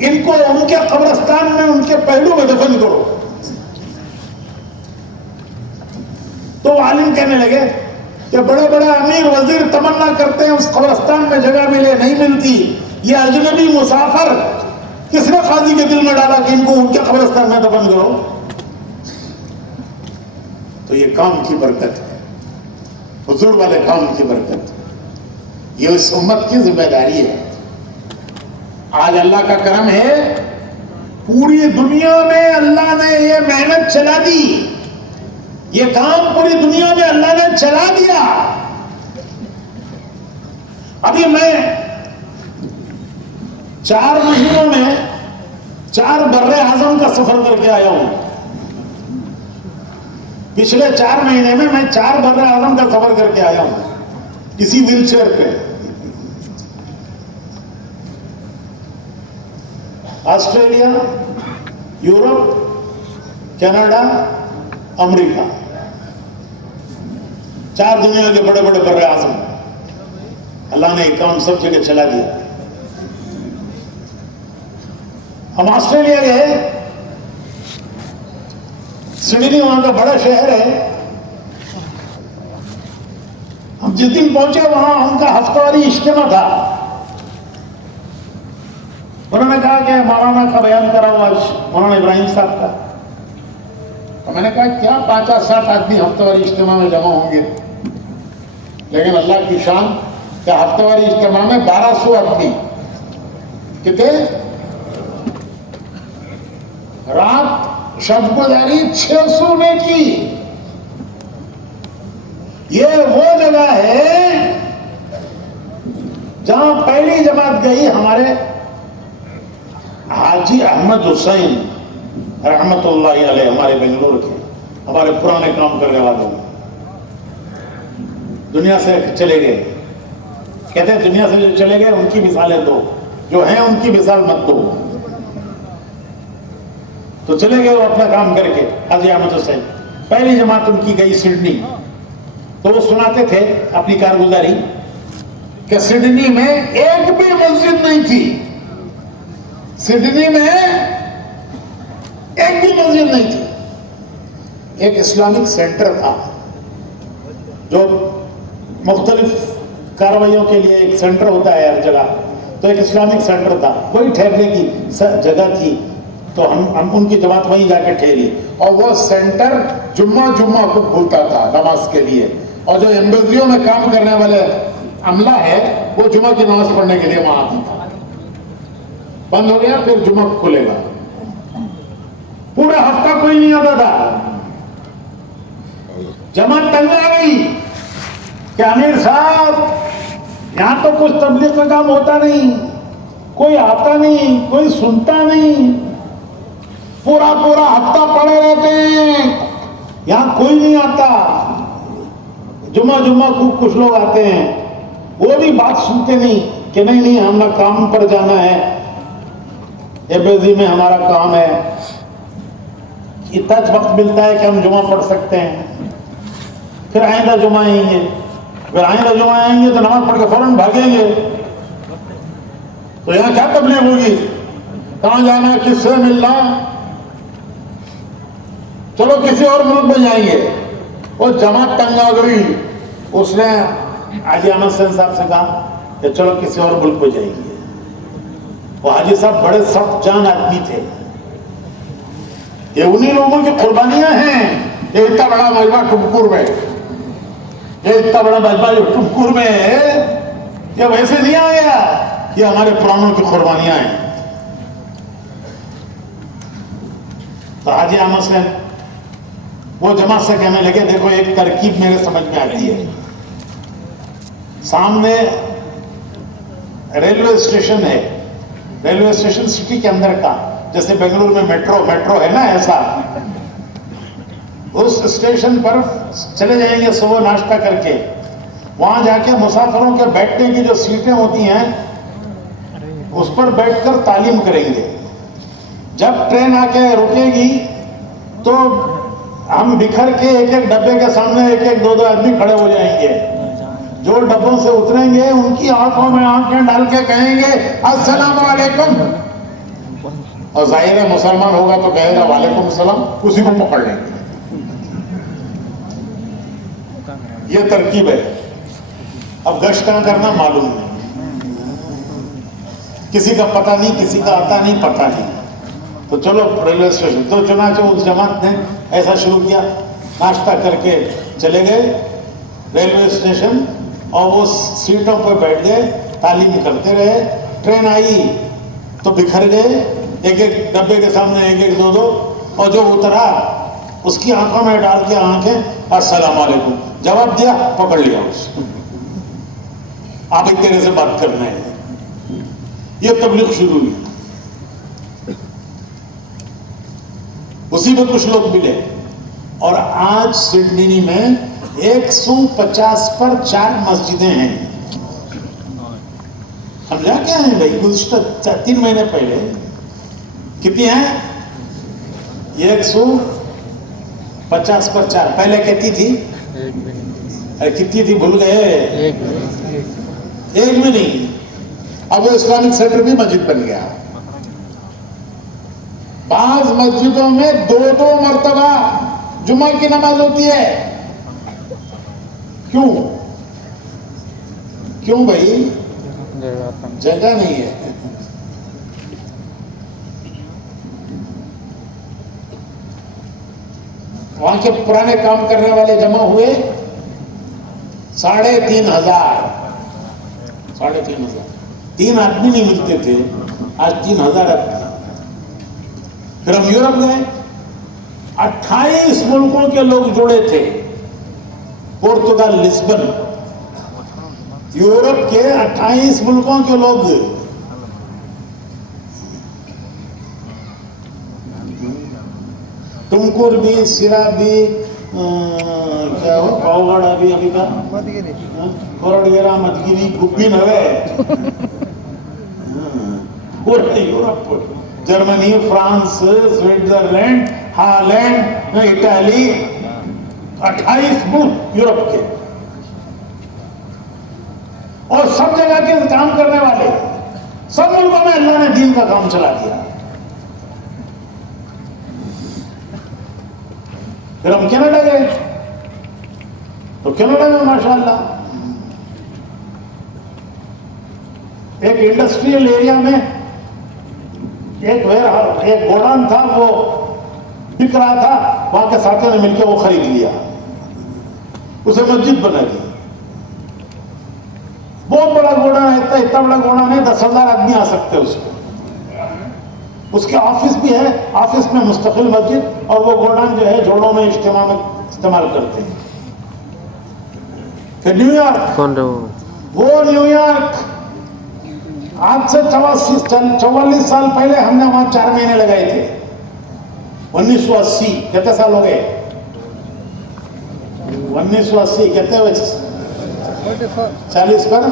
ان کو ان کے قبرستان میں، ان کے پہلو میں دفن کرو. تو عالم کہنے لگے کہ بڑے بڑے امیر وزیر تمنا کرتے ہیں اس قبرستان میں جگہ ملے، نہیں ملتی. یہ اجنبی مسافر کس نے قاضی کے دل میں ڈالا کہ ان کو ان کے قبرستان میں دفن کرو؟ تو یہ کام کی برکت ہے، حضور والے کام کی برکت. یہ اس امت کی ذمہ داری ہے. آج اللہ کا کرم ہے، پوری دنیا میں اللہ نے یہ محنت چلا دی، یہ کام پوری دنیا میں اللہ نے چلا دیا. ابھی میں 4 مہینوں میں 4 بر اعظم کا سفر کر کے آیا ہوں. پچھلے 4 مہینے میں 4 بر اعظم کا سفر کر کے آیا ہوں کسی ویل چیئر پہ. آسٹریلیا، یورپ، کینیڈا، امریکہ، 4 دنیا کے بڑے بڑے بر اعظم. اللہ نے یہ کام سب جگہ چلا دیا. ہم آسٹریلیا گئے، سڈنی وہاں کا بڑا شہر ہے. ہم جس دن پہنچے وہاں ان کا ہفتہ واری اجتماع تھا. انہوں نے کہا کہ مولانا کا بیان کراؤ آج، مولانا ابراہیم صاحب کا. تو میں نے کہا کیا 50-60 آدمی ہفتہ واری اجتماع میں جمع ہوں گے؟ لیکن اللہ کی شان کہ ہفتہ واری اجتماع میں 1200 آدمی. کتنے؟ رات شب گزاری 600 نے کی. یہ وہ جگہ ہے پہلی جماعت گئی ہمارے حاجی احمد حسین رحمت اللہ علیہ، ہمارے بنگلور کے، ہمارے پرانے کام کرنے والوں، دنیا سے چلے گئے. کہتے ہیں دنیا سے جو چلے گئے ان کی مثالیں دو، جو ہیں ان کی مثال مت دو. تو چلے گئے وہ اپنا کام کر کے. حاجی احمد حسین پہلی جماعت ان کی گئی سڈنی. تو وہ سناتے تھے اپنی کارگزاری کہ سڈنی میں ایک بھی مسجد نہیں تھی. سڈنی میں ایک بھی مسجد نہیں تھی. ایک اسلامک سینٹر تھا جو مختلف کاروائیوں کے لیے ایک سینٹر ہوتا ہے ہر جگہ. تو ایک اسلامک سینٹر تھا، وہی ٹھہرنے کی جگہ تھی. تو ہم ان کی جماعت وہیں جا کے ٹھہری. اور وہ سینٹر جمعہ کو کھلتا تھا نماز کے لیے. اور جو ایمبیسیوں میں کام کرنے والے عملہ ہے وہ جمعہ کی نماز پڑھنے کے لیے وہاں آتا تھا. بند ہو گیا پھر جمعہ کھلے گا. پورا ہفتہ کوئی نہیں آتا تھا. جماعت تنگ آ گئی کہ امیر صاحب یہاں تو کچھ تبلیغ کا کام ہوتا نہیں، کوئی آتا نہیں، کوئی سنتا نہیں، پورا ہفتہ پڑے رہتے ہیں، یہاں کوئی نہیں آتا. جمعہ کو کچھ لوگ آتے ہیں، وہ بھی بات سنتے نہیں کہ نہیں ہم نے کام پر جانا ہے، ایبیزی میں ہمارا کام ہے، اتنا وقت ملتا ہے کہ ہم جمعہ پڑھ سکتے ہیں. پھر آئندہ جمعہ آئیں گے، تو نماز پڑھ کے فوراً بھاگیں گے. تو یہاں کیا تبلیغ ہوگی؟ کہاں جانا، کس سے ملنا؟ چلو کسی اور ملک میں جائیں گے. وہ جماعت تنگ آ گئی. اس نے حاجی احمد حسین صاحب سے کہا کہ چلو کسی اور ملک میں جائیں گے. وہ حاجی صاحب بڑے سخت جان آدمی تھے. یہ انہی لوگوں کی قربانیاں ہیں. یہ اتنا بڑا مجمع ٹمکور میں، یہ ویسے نہیں آ گیا. یہ ہمارے پرانوں کی قربانیاں ہیں. تو حاجی احمد حسین وہ جماعت سے کہنے لگے دیکھو ایک ترکیب میرے سمجھ میں آتی ہے. سامنے ریلوے اسٹیشن ہے، ریلوے اسٹیشن سٹی کے اندر کا، جیسے بنگلور میں میٹرو ہے نا، ایسا. اس اسٹیشن پر چلے جائیں گے صبح ناشتہ کر کے. وہاں جا کے مسافروں کے بیٹھنے کی جو سیٹیں ہوتی ہیں اس پر بیٹھ کر تعلیم کریں گے. جب ٹرین آ کے رکے گی تو ہم بکھر کے ایک ایک ڈبے کے سامنے ایک ایک دو آدمی کھڑے ہو جائیں گے. جو ڈبوں سے اتریں گے ان کی آنکھوں میں آنکھیں ڈال کے کہیں گے السلام علیکم. اور ظاہر ہے مسلمان ہوگا تو کہے گا وعلیکم السلام، اسی کو پکڑ لیں گے. یہ ترکیب ہے. اب گشت کہاں کرنا معلوم نہیں، کسی کا پتہ نہیں، کسی کا آتا نہیں، پتہ نہیں. تو چلو ریلوے اسٹیشن. تو چنانچہ اس جماعت نے ایسا شروع کیا، ناشتہ کر کے چلے گئے ریلوے اسٹیشن اور وہ سیٹوں پہ بیٹھ گئے، تعلیم کرتے رہے. ٹرین آئی تو بکھر گئے، ایک ایک ڈبے کے سامنے ایک ایک دو، اور جو اترا اس کی آنکھوں میں ڈال کے آنکھیں السلام علیکم، جواب دیا، پکڑ لیا اس کو. آپ ایک طرح سے بات کرنا ہے. یہ تبلیغ شروع ہوئی. اسی میں کچھ لوگ ملے اور آج سڈنی میں 150 پر 4 مسجدیں ہیں. ہم جا کے ہیں بھائی گزشتہ 3 مہینے پہلے. کتنی ہیں؟ 150 پر 4. پہلے کہتی تھی کتنی تھی بھول گئے، ایک بھی نہیں. اب وہ اسلامک سینٹر بھی مسجد بن گیا. بعض مسجدوں میں 2 مرتبہ جمعہ کی نماز ہوتی ہے. کیوں بھائی؟ جگہ نہیں ہے. وہاں کے پرانے کام کرنے والے جمع ہوئے 3,500. 3,500 3 آدمی نہیں ملتے تھے، آج 3,000 آدمی. پھر ہم یورپ گئے، 28 ملکوں کے لوگ جڑے تھے. پورتگال لسبن یورپ کے 28 ملکوں کے لوگ تمکور بھی، سرا بھی، کیا ہو پاؤگڑا بھی، ابھی کا کوروڑگیرا مدگیری گبی نوے پورے Europe, Germany, France, Switzerland, Holland, Italy, 28 ملک یورپ کے، اور سب جگہ کے کام کرنے والے، سب ملکوں میں اللہ نے دین کا کام چلا دیا۔ پھر ہم کینیڈا گئے تو کینیڈا میں ماشاءاللہ ایک انڈسٹریل ایریا میں ایک گوڈاؤن تھا، وہ بک رہا تھا، وہاں کے ساتھیوں نے مل کے وہ خرید لیا، اسے مسجد بنا دی۔ بہت بڑا گوڈاؤن ہے، اتنا بڑا گوڈاؤن ہے، 10,000 آدمی آ سکتے اس کو۔ اس کے آفس بھی ہے، آفس میں مستقل مسجد، اور وہ گوڈاؤن جو ہے جوڑوں میں اجتماع میں استعمال کرتے ہیں۔ پھر نیو یارک، وہ نیو یارک آج سے 44 سال پہلے ہم نے وہاں 4 مہینے لگائے تھے، 1980۔ کتنے سال ہو گئے؟ 1980 کہتے ہوئے 40 پر،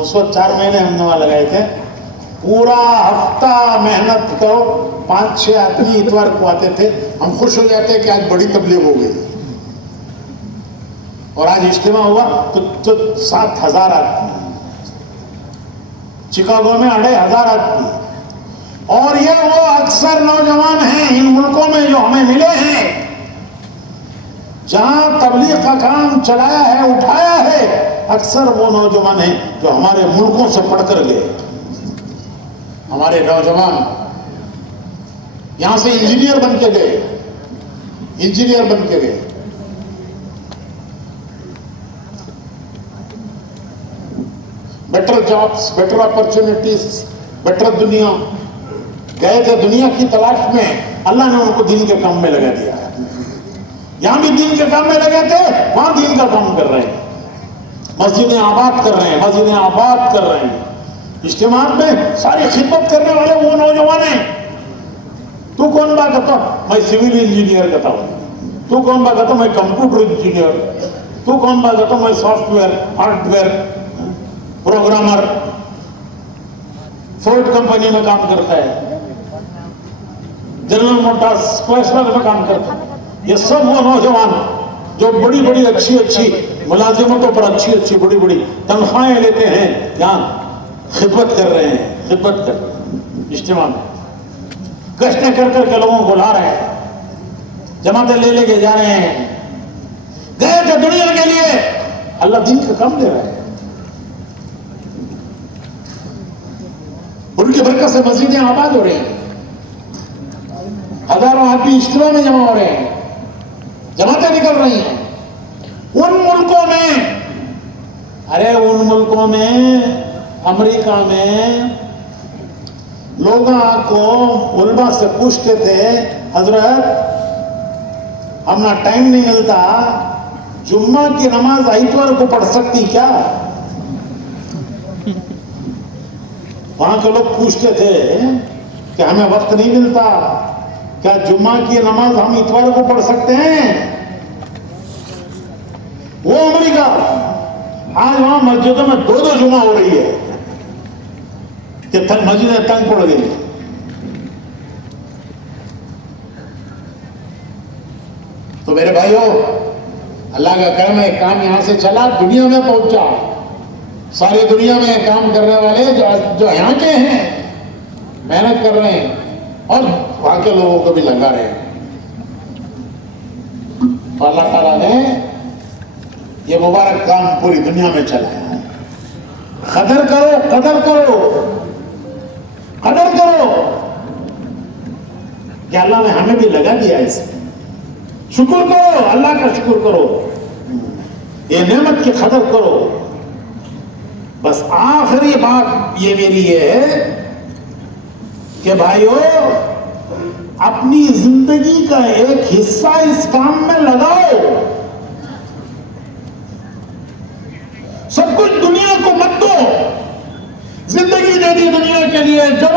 اس وقت 4 مہینے ہم نے وہاں لگائے تھے۔ پورا ہفتہ محنت کرو، 5-6 آدمی اتوار کو آتے تھے، ہم خوش ہو جاتے کہ آج بڑی تبلیغ ہو گئی، اور آج اجتماع ہوا تو 7,000 آدمی، چکاگو میں 2,500 آدمی، اور یہ وہ اکثر نوجوان ہیں ان ملکوں میں جو ہمیں ملے ہیں، جہاں تبلیغ کا کام چلایا ہے، اٹھایا ہے، اکثر وہ نوجوان ہیں جو ہمارے ملکوں سے پڑھ کر گئے۔ ہمارے نوجوان یہاں سے انجینئر بن کے گئے، better jobs, better opportunities, better دنیا، گئے تھے دنیا کی تلاش میں، اللہ نے ان کو دین کے کام میں لگا دیا۔ یہاں بھی دین کے کام میں لگے تھے، وہاں دین کا کام کر رہے ہیں، مسجدیں آباد کر رہے ہیں، اجتماعات میں ساری خدمت کرنے والے وہ نوجوان ہیں۔ تو کون بات کرتا؟ میں سول انجینئر کہتا ہوں۔ تو کون بات کرتا؟ میں کمپیوٹر انجینئر۔ تو کون بات کرتا؟ میں software, hardware programmer, Ford company میں کام کرتا ہے، جنرل موٹرز میں کام کرتا ہے۔ یہ سب وہ نوجوان جو بڑی بڑی اچھی ملازمتوں پر اچھی بڑی تنخواہیں لیتے ہیں، یہاں خدمت کر رہے ہیں، اجتماع میں گشتیں کر کے لوگوں کو لا رہے ہیں، جماعتیں لے کے جا رہے ہیں، گئے تھے دنیا کے لیے، اللہ دین کا کام دے رہا ہے۔ ان کی برکت سے مسجدیں آباد ہو رہی ہیں، ہزاروں آدمی اجتماع میں جمع ہو رہے ہیں، جماعتیں نکل رہی ہیں۔ ان ملکوں میں امریکہ میں لوگوں کو علماء سے پوچھتے تھے، حضرت ہمنا ٹائم نہیں ملتا، جمعہ کی نماز اتوار کو پڑھ سکتی کیا؟ وہاں کے لوگ پوچھتے تھے کہ ہمیں وقت نہیں ملتا، کیا جمعہ کی نماز ہم اتوار کو پڑھ سکتے ہیں؟ وہ امریکہ، آج وہاں مسجدوں میں 2 جمعہ ہو رہی ہے کہ مسجدیں تنگ پڑ گئی۔ تو میرے بھائیوں، اللہ کا کرم ہے، کام یہاں سے چلا، دنیا میں پہنچا، ساری دنیا میں کام کرنے والے جو یہاں کے ہیں محنت کر رہے ہیں، اور وہاں کے لوگوں کو بھی لگا رہے ہیں۔ اللہ تعالیٰ نے یہ مبارک کام پوری دنیا میں چلایا ہے۔ قدر کرو کہ اللہ نے ہمیں بھی لگا دیا اس میں، شکر کرو، اللہ کا شکر کرو، یہ نعمت کی قدر کرو۔ بس آخری بات یہ میری ہے کہ بھائیو، اپنی زندگی کا ایک حصہ اس کام میں لگاؤ۔ سب کچھ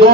2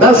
10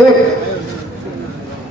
1।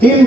3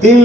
3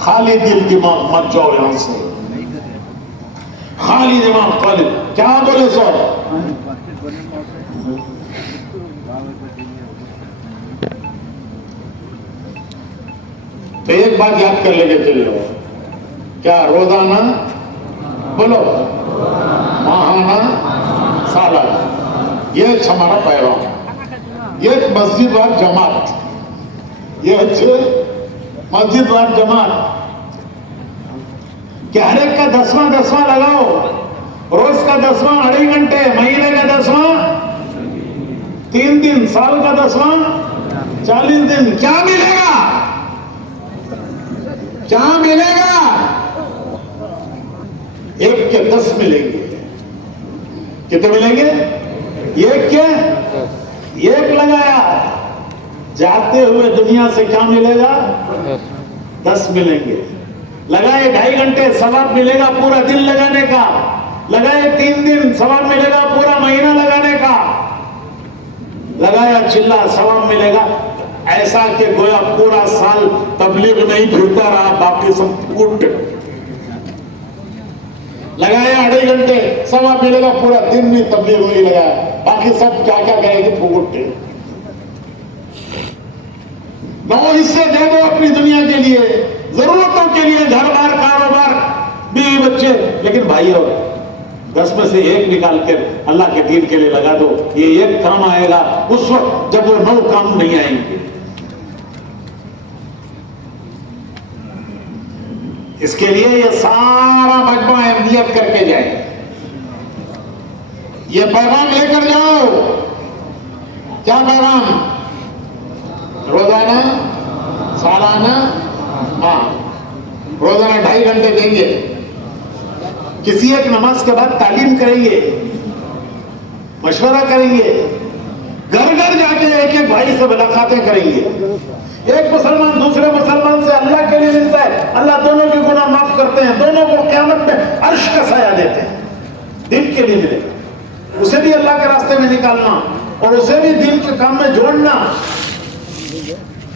خالی دل دماغ مت جاؤ یہاں سے، خالی دماغ خالی کیا بولے سو. تو ایک بات یاد کر لے کے چلو، کیا روزانہ بولو، ماہانہ، سالانہ، یہ ہمارا پیغام. یہ مسجد وار جماعت، یہ مسجد وار جماعت کہ ہر ایک کا 10واں لگاؤ، روز کا 10واں 2.5 گھنٹے، مہینے کا 10واں 3 دن، سال کا 10واں 40 دن. کیا ملے گا؟ کیا ملے گا؟ 1 کے 10 ملیں گے. کتنے ملیں گے؟ 1 کے 1 لگایا، جاتے ہوئے دنیا سے کیا ملے گا؟ 10 ملیں گے. لگائے 2.5 گھنٹے، ثواب ملے گا پورا دن لگانے کا. لگائے 3 دن، ثواب ملے گا پورا مہینہ لگانے کا. لگایا چلا، ثواب ملے گا. ایسا کہ گویا پورا سال تبلیغ نہیں پھرتا رہا، باقی سب اٹھ. لگایا 2.5 گھنٹے، ثواب ملے گا پورا دن بھی تبلیغ نہیں لگایا، باقی سب کیا کیا کرے گی پھوٹے. 9 حصے دے دو اپنی دنیا کے لیے، ضرورتوں کے لیے، گھر بار، کاروبار، بیوی بچے. لیکن بھائیو 10 میں سے 1 نکال کر اللہ کے دین کے لیے لگا دو. یہ 1 کام آئے گا اس وقت جب وہ 9 کام نہیں آئیں گے. اس کے لیے یہ سارا مجموعہ اہمیت کر کے جائے، یہ پیغام لے کر جاؤ. کیا پیغام؟ روزانہ، سالانہ، ہاں روزانہ 2.5 گھنٹے دیں گے. کسی ایک نماز کے بعد تعلیم کریں گے، مشورہ کریں گے، گھر گھر جا کے ایک بھائی سے ملاقاتیں کریں گے. ایک مسلمان دوسرے مسلمان سے اللہ کے لیے ملتا ہے، اللہ دونوں کے گناہ معاف کرتے ہیں، دونوں کو قیامت میں عرش کا سایہ دیتے ہیں. دین کے لیے ملے گا، اسے بھی اللہ کے راستے میں نکالنا اور اسے بھی دین کے کام میں جوڑنا.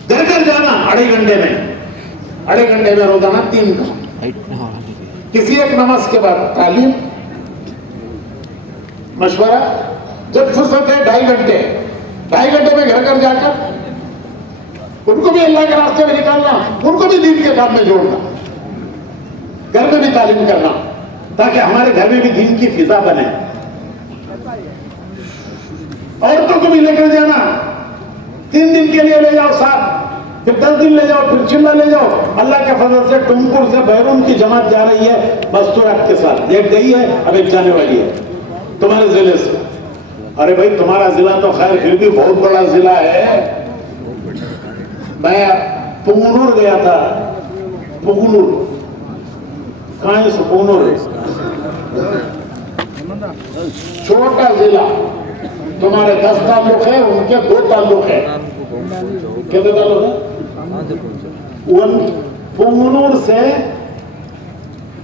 گھر گھر جانا 2.5 گھنٹے میں، 2.5 گھنٹے میں روزانہ 3 کام. کسی ایک نماز کے بعد تعلیم، مشورہ. جب فرصت ہے 2.5 گھنٹے، 2.5 گھنٹے میں گھر گھر جا کر ان کو بھی اللہ کے راستے میں نکالنا، ان کو بھی دین کے کام میں جوڑنا، گھر میں بھی تعلیم کرنا تاکہ ہمارے گھر میں بھی دین کی فضا بنے. عورتوں کو بھی لے کر جانا، 3 دن کے لیے لے جاؤ ساتھ، پھر 10 دن لے جاؤ، پھر چلا لے جاؤ. اللہ کے فضل سے ٹمکر سے بیرون کی جماعت جا رہی ہے مستورات کے ساتھ. ایک گئی ہے، اب ایک جانے والی ہے تمہارے ضلع سے. ارے بھائی تمہارا ضلع تو خیر پھر بھی بہت بڑا ضلع ہے. میں پونور گیا تھا. پونور کہاں ہے؟ پونور چھوٹا ضلع. تمہارے 10 تعلق ہے، ان کے 2 تعلق ہے. کتنے تعلق ہے؟ پونور سے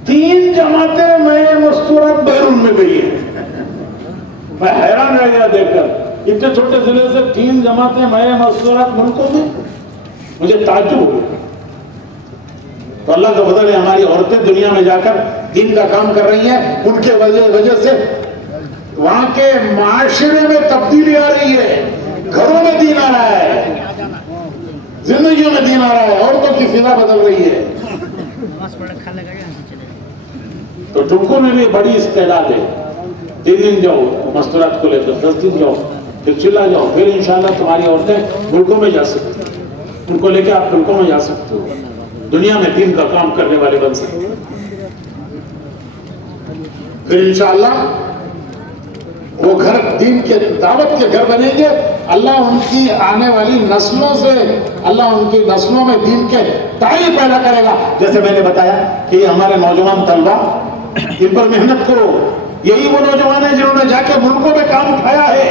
3 جماعتیں میں مستورات بیرون میں گئی ہیں. میں حیران رہ گیا دیکھ کر، اتنے چھوٹے ضلع سے 3 جماعتیں میں مستورات ملکوں میں. مجھے تعجب ہو گیا. تو اللہ کا فضل ہے، ہماری عورتیں دنیا میں جا کر دین کا کام کر رہی ہیں. ان کے وجہ سے وہاں کے معاشرے میں تبدیلی آ رہی ہے، گھروں میں دین آ رہا ہے، زندگیوں میں دین آ رہا ہے، عورتوں کی فضا بدل رہی ہے. تو ٹمکو میں بھی بڑی استعداد ہے. 3 دن جاؤ مستورات کو لے کر، 10 دن جاؤ، پھر چلا جاؤ. پھر انشاءاللہ تمہاری عورتیں ملکوں میں جا سکتی ہیں. ان کو لے کے آپ ملکوں میں جا سکتے ہو، دنیا میں دین کا کام کرنے والے بن سکتے ہیں. پھر انشاءاللہ وہ گھر دین کے دعوت کے گھر بنیں گے. اللہ ان کی آنے والی نسلوں سے، اللہ ان کی نسلوں میں دین کے داعی پیدا کرے گا. جیسے میں نے بتایا کہ یہ ہمارے نوجوان طلبہ، ان پر محنت کرو. یہی وہ نوجوان ہیں جنہوں نے جا کے ملکوں میں کام اٹھایا ہے.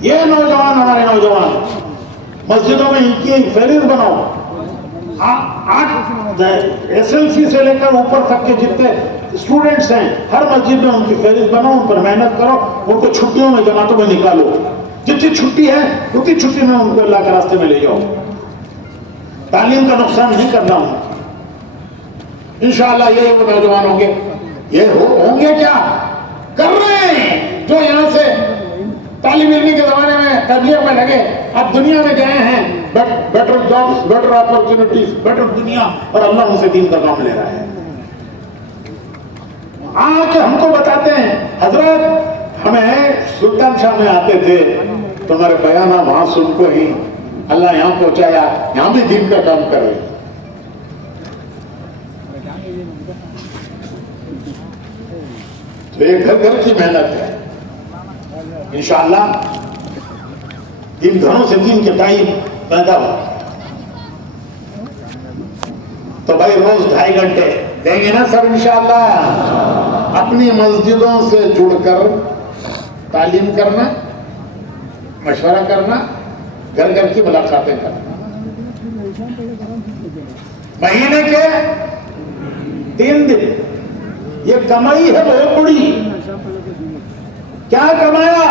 یہ نوجوان، ہمارے نوجوان، مسجدوں میں ان کی ایک فہرست بناؤ. 8 SLC سے لے کر اوپر تک کے جتنے اسٹوڈنٹس ہیں ہر مسجد میں ان کی فہرست بناؤ، ان پر محنت کرو. ان کو چھٹیوں میں جماعتوں میں نکالو. جتنی چھٹی ہے اتنی چھٹی میں ان کو اللہ کے راستے میں لے جاؤ. تعلیم کا نقصان نہیں کرنا. انشاءاللہ یہی وہ نوجوان ہوں گے. یہ ہوں گے کیا کر رہے ہیں جو یہاں سے تعلیم علمی کے زمانے میں تبلیغ میں لگے, اب دنیا میں گئے ہیں, better jobs, better opportunities, better دنیا, اور اللہ ان سے دین کا کام لے رہا ہے. آ کے ہم کو بتاتے ہیں حضرت ہمیں سلطان شاہ میں آتے تھے, تمہارے بیانہ وہاں سن کو ہی اللہ یہاں پہنچایا, یہاں بھی دین کا کام کر رہے ہیں. تو یہ گھر گھر کی محنت ہے. انشاءاللہ ان گھروں سے دین کے ٹائم پیدا ہو تو بھائی روز 2.5 گھنٹے دیں گے نا سر انشاءاللہ. اپنی مسجدوں سے جڑ کر تعلیم کرنا, مشورہ کرنا, گھر گھر کی ملاقاتیں کرنا. مہینے کے 3 دن یہ کمائی ہے بہت بڑی. کیا کمایا؟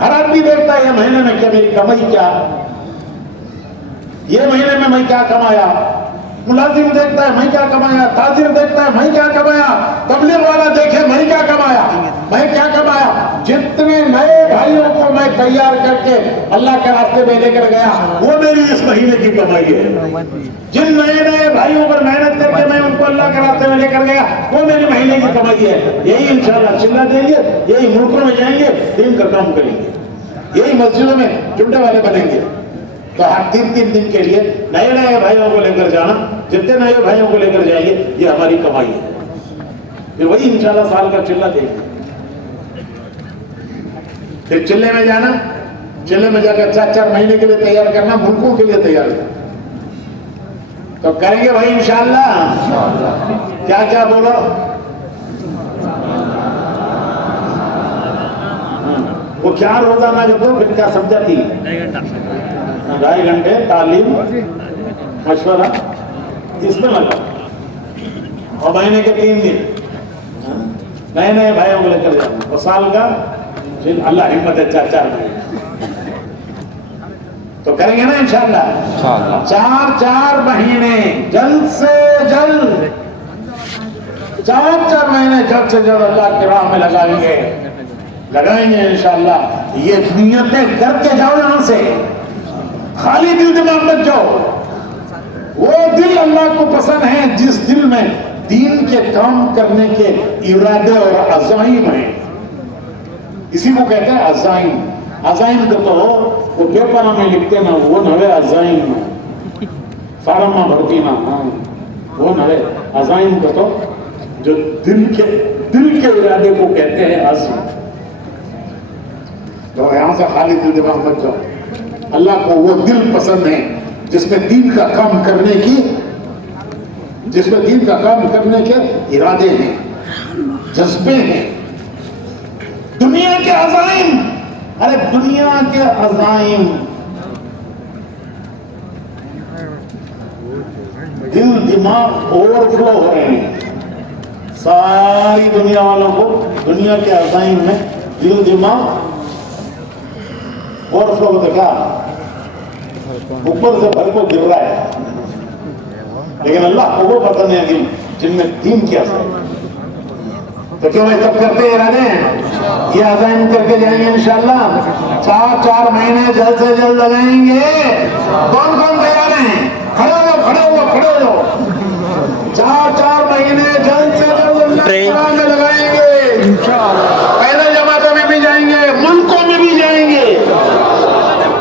ہر آدمی دیکھتا ہے یہ مہینے میں کیا میری کمائی کیا, یہ مہینے میں میں کیا کمایا. ملازم دیکھتا ہے میں کیا کمایا, تاجر دیکھتا ہے میں کیا کمایا, تبلیغ والا دیکھے میں کیا کمایا, میں کیا کمایا. جتنے نئے بھائیوں کو میں تیار کر کے اللہ کے راستے میں لے کر گیا وہ میری اس مہینے کی کمائی ہے. جن نئے بھائیوں پر محنت کر کے میں ان کو اللہ کے راستے میں لے کر گیا وہ میری مہینے کی کمائی ہے. یہی انشاءاللہ چلا دیں گے, یہی ملکوں میں جائیں گے, دین کا کام کریں گے, یہی مسجدوں میں چنڈے والے بنیں گے. تو ہر 3 دن کے لیے نئے بھائیوں کو لے کر جانا, جتنے نئے بھائیوں کو لے کر جائیں گے یہ ہماری کمائی ہے. پھر وہی انشاءاللہ سال کا چلہ دیں گے. پھر چلے میں جانا, چلے میں جا کر 4 مہینے کے لیے تیار کرنا, ملکوں کے لیے تیار کرنا. تو کریں گے بھائی انشاءاللہ. کیا کیا بولو, وہ کیا روزانہ جو تو پھر کیا سمجھاتی 2.5 گھنٹے تعلیم مشورہ اس میں لگا, اور مہینے کے 3 دن نئے بھائیوں کو لے کر جاؤں, اور سال کا اللہ ہمت ہے 4 مہینے. تو کریں گے نا انشاءاللہ 4 مہینے جلد سے جلد, 4 مہینے جلد سے جلد اللہ کی راہ میں لگائیں گے انشاءاللہ. یہ نیتیں کر کے جاؤ یہاں سے, خالی دل دماغ مت جاؤ. وہ دل اللہ کو پسند ہے جس دل میں دین کے کام کرنے کے ارادے اور عزائم ہیں. اسی کو کہتے ہیں عزائم. عزائم کو تو وہ پیپر میں لکھتے نا, وہ نوے عزائم فارم میں بھرتی نا, وہ نوے عزائم کو تو جو دل کے ارادے کو کہتے ہیں عزم. تو یہاں سے خالی دل دماغ مت جاؤ. اللہ کو وہ دل پسند ہے جس میں دین کا کام کرنے کے ارادے ہیں, جذبے ہیں. دنیا کے عزائم, ارے دنیا کے عزائم دل دماغ اوور فلو ہو رہے ہیں. ساری دنیا والوں کو دنیا کے عزائم میں دل دماغ اوور فلو ہوتا کیا, اوپر سے بھر کو گر رہا ہے. لیکن اللہ کو وہ پسند ہے دل جن میں دین کی اثر. تو کیوں میں سب کرتے ارادے ہیں یہ عزائم کر کے جائیں گے انشاءاللہ. 4 مہینے جلد سے جلد لگائیں گے. کون تیار ہیں؟ کھڑے ہو جاؤ. 4 مہینے جلد سے جلد اللہ میں لگائیں گے. پہلے جماعتوں میں بھی جائیں گے, ملکوں میں بھی جائیں گے,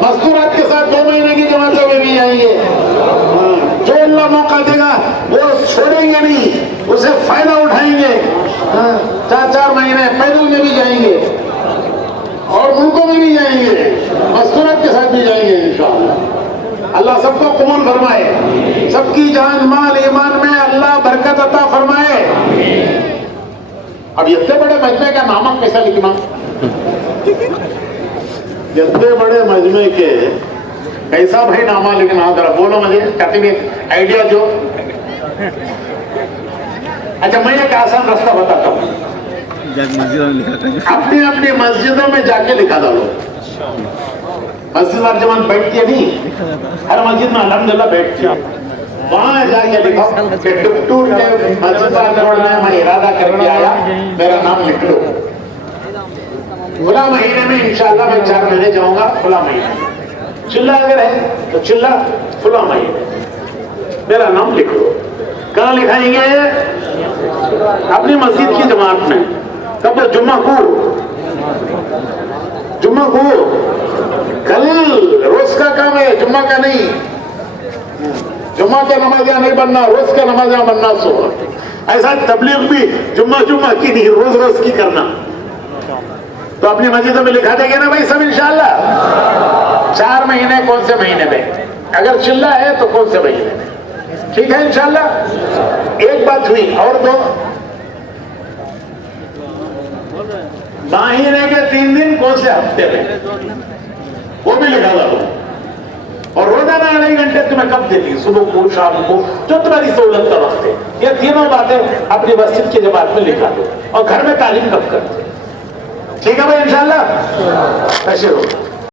مستورات کے ساتھ 2 مہینے کی جماعتوں میں بھی جائیں گے. جو اللہ موقع دے گا وہ چھوڑیں گے نہیں, اسے فائدہ اٹھائیں گے. 4 مہینے پیدل میں بھی جائیں گے اور ملکوں میں بھی جائیں گے, مستورات کے ساتھ بھی جائیں گے انشاءاللہ. اللہ سب کو قبول فرمائے, سب کی جان مال ایمان میں اللہ برکت عطا فرمائے. اب اتنے بڑے مجمع کا نامہ کیسا لکھنا, اتنے بڑے مجمع کے کیسا بھائی نامہ لکھنا, ذرا بولو مجھے کہتے آئیڈیا جو. اچھا میں ایک آسان راستہ بتاتا ہوں, اپنی مسجدوں میں جا کے لکھا ڈالو. مسجد ہر جمان بیٹھتی ہے نہیں, ہر مسجد میں الحمدللہ بیٹھتی ہے. وہاں جا کے لکھو کہ ٹکٹور کے مسجد روڈ میں میں ارادہ کر کے آیا، میرا نام لکھ لو، فلاں مہینے میں انشاءاللہ میں 4 مہینے جاؤں گا، فلاں مہینے چلہ اگر ہے تو چلہ فلاں مہینے میرا نام لکھ لو۔ کہاں لکھائیں گے؟ اپنی مسجد کی جماعت میں۔ کب؟ جمعہ کو، جمعہ کو، کل روز کا کام ہے، جمعہ کا نہیں۔ جمعہ کا نمازیہ نہیں بننا، روز کا نمازیہ بننا سو۔ ایسا تبلیغ بھی جمعہ کی نہیں، روز روز کی کرنا۔ تو اپنی مسجدوں میں لکھا دیں گے نا بھائی سب انشاءاللہ؟ 4 مہینے کون سے مہینے میں؟ اگر چلہ ہے تو کون سے مہینے میں؟ ٹھیک ہے انشاءاللہ؟ ایک بات ہوئی، اور دو، مہینے کے 3 دن کون سے ہفتے میں، وہ بھی لکھا دو۔ اور روزانہ 2.5 گھنٹے تمہیں کب دیتی؟ صبح کو، شام کو، جو تمہاری سہولت کا وقت ہے۔ یہ تینوں باتیں اپنی مسجد کی جماعت میں لکھا دو، اور گھر میں تعلیم کب کرتے؟ ٹھیک ہے بھائی انشاءاللہ؟ ایسے ہو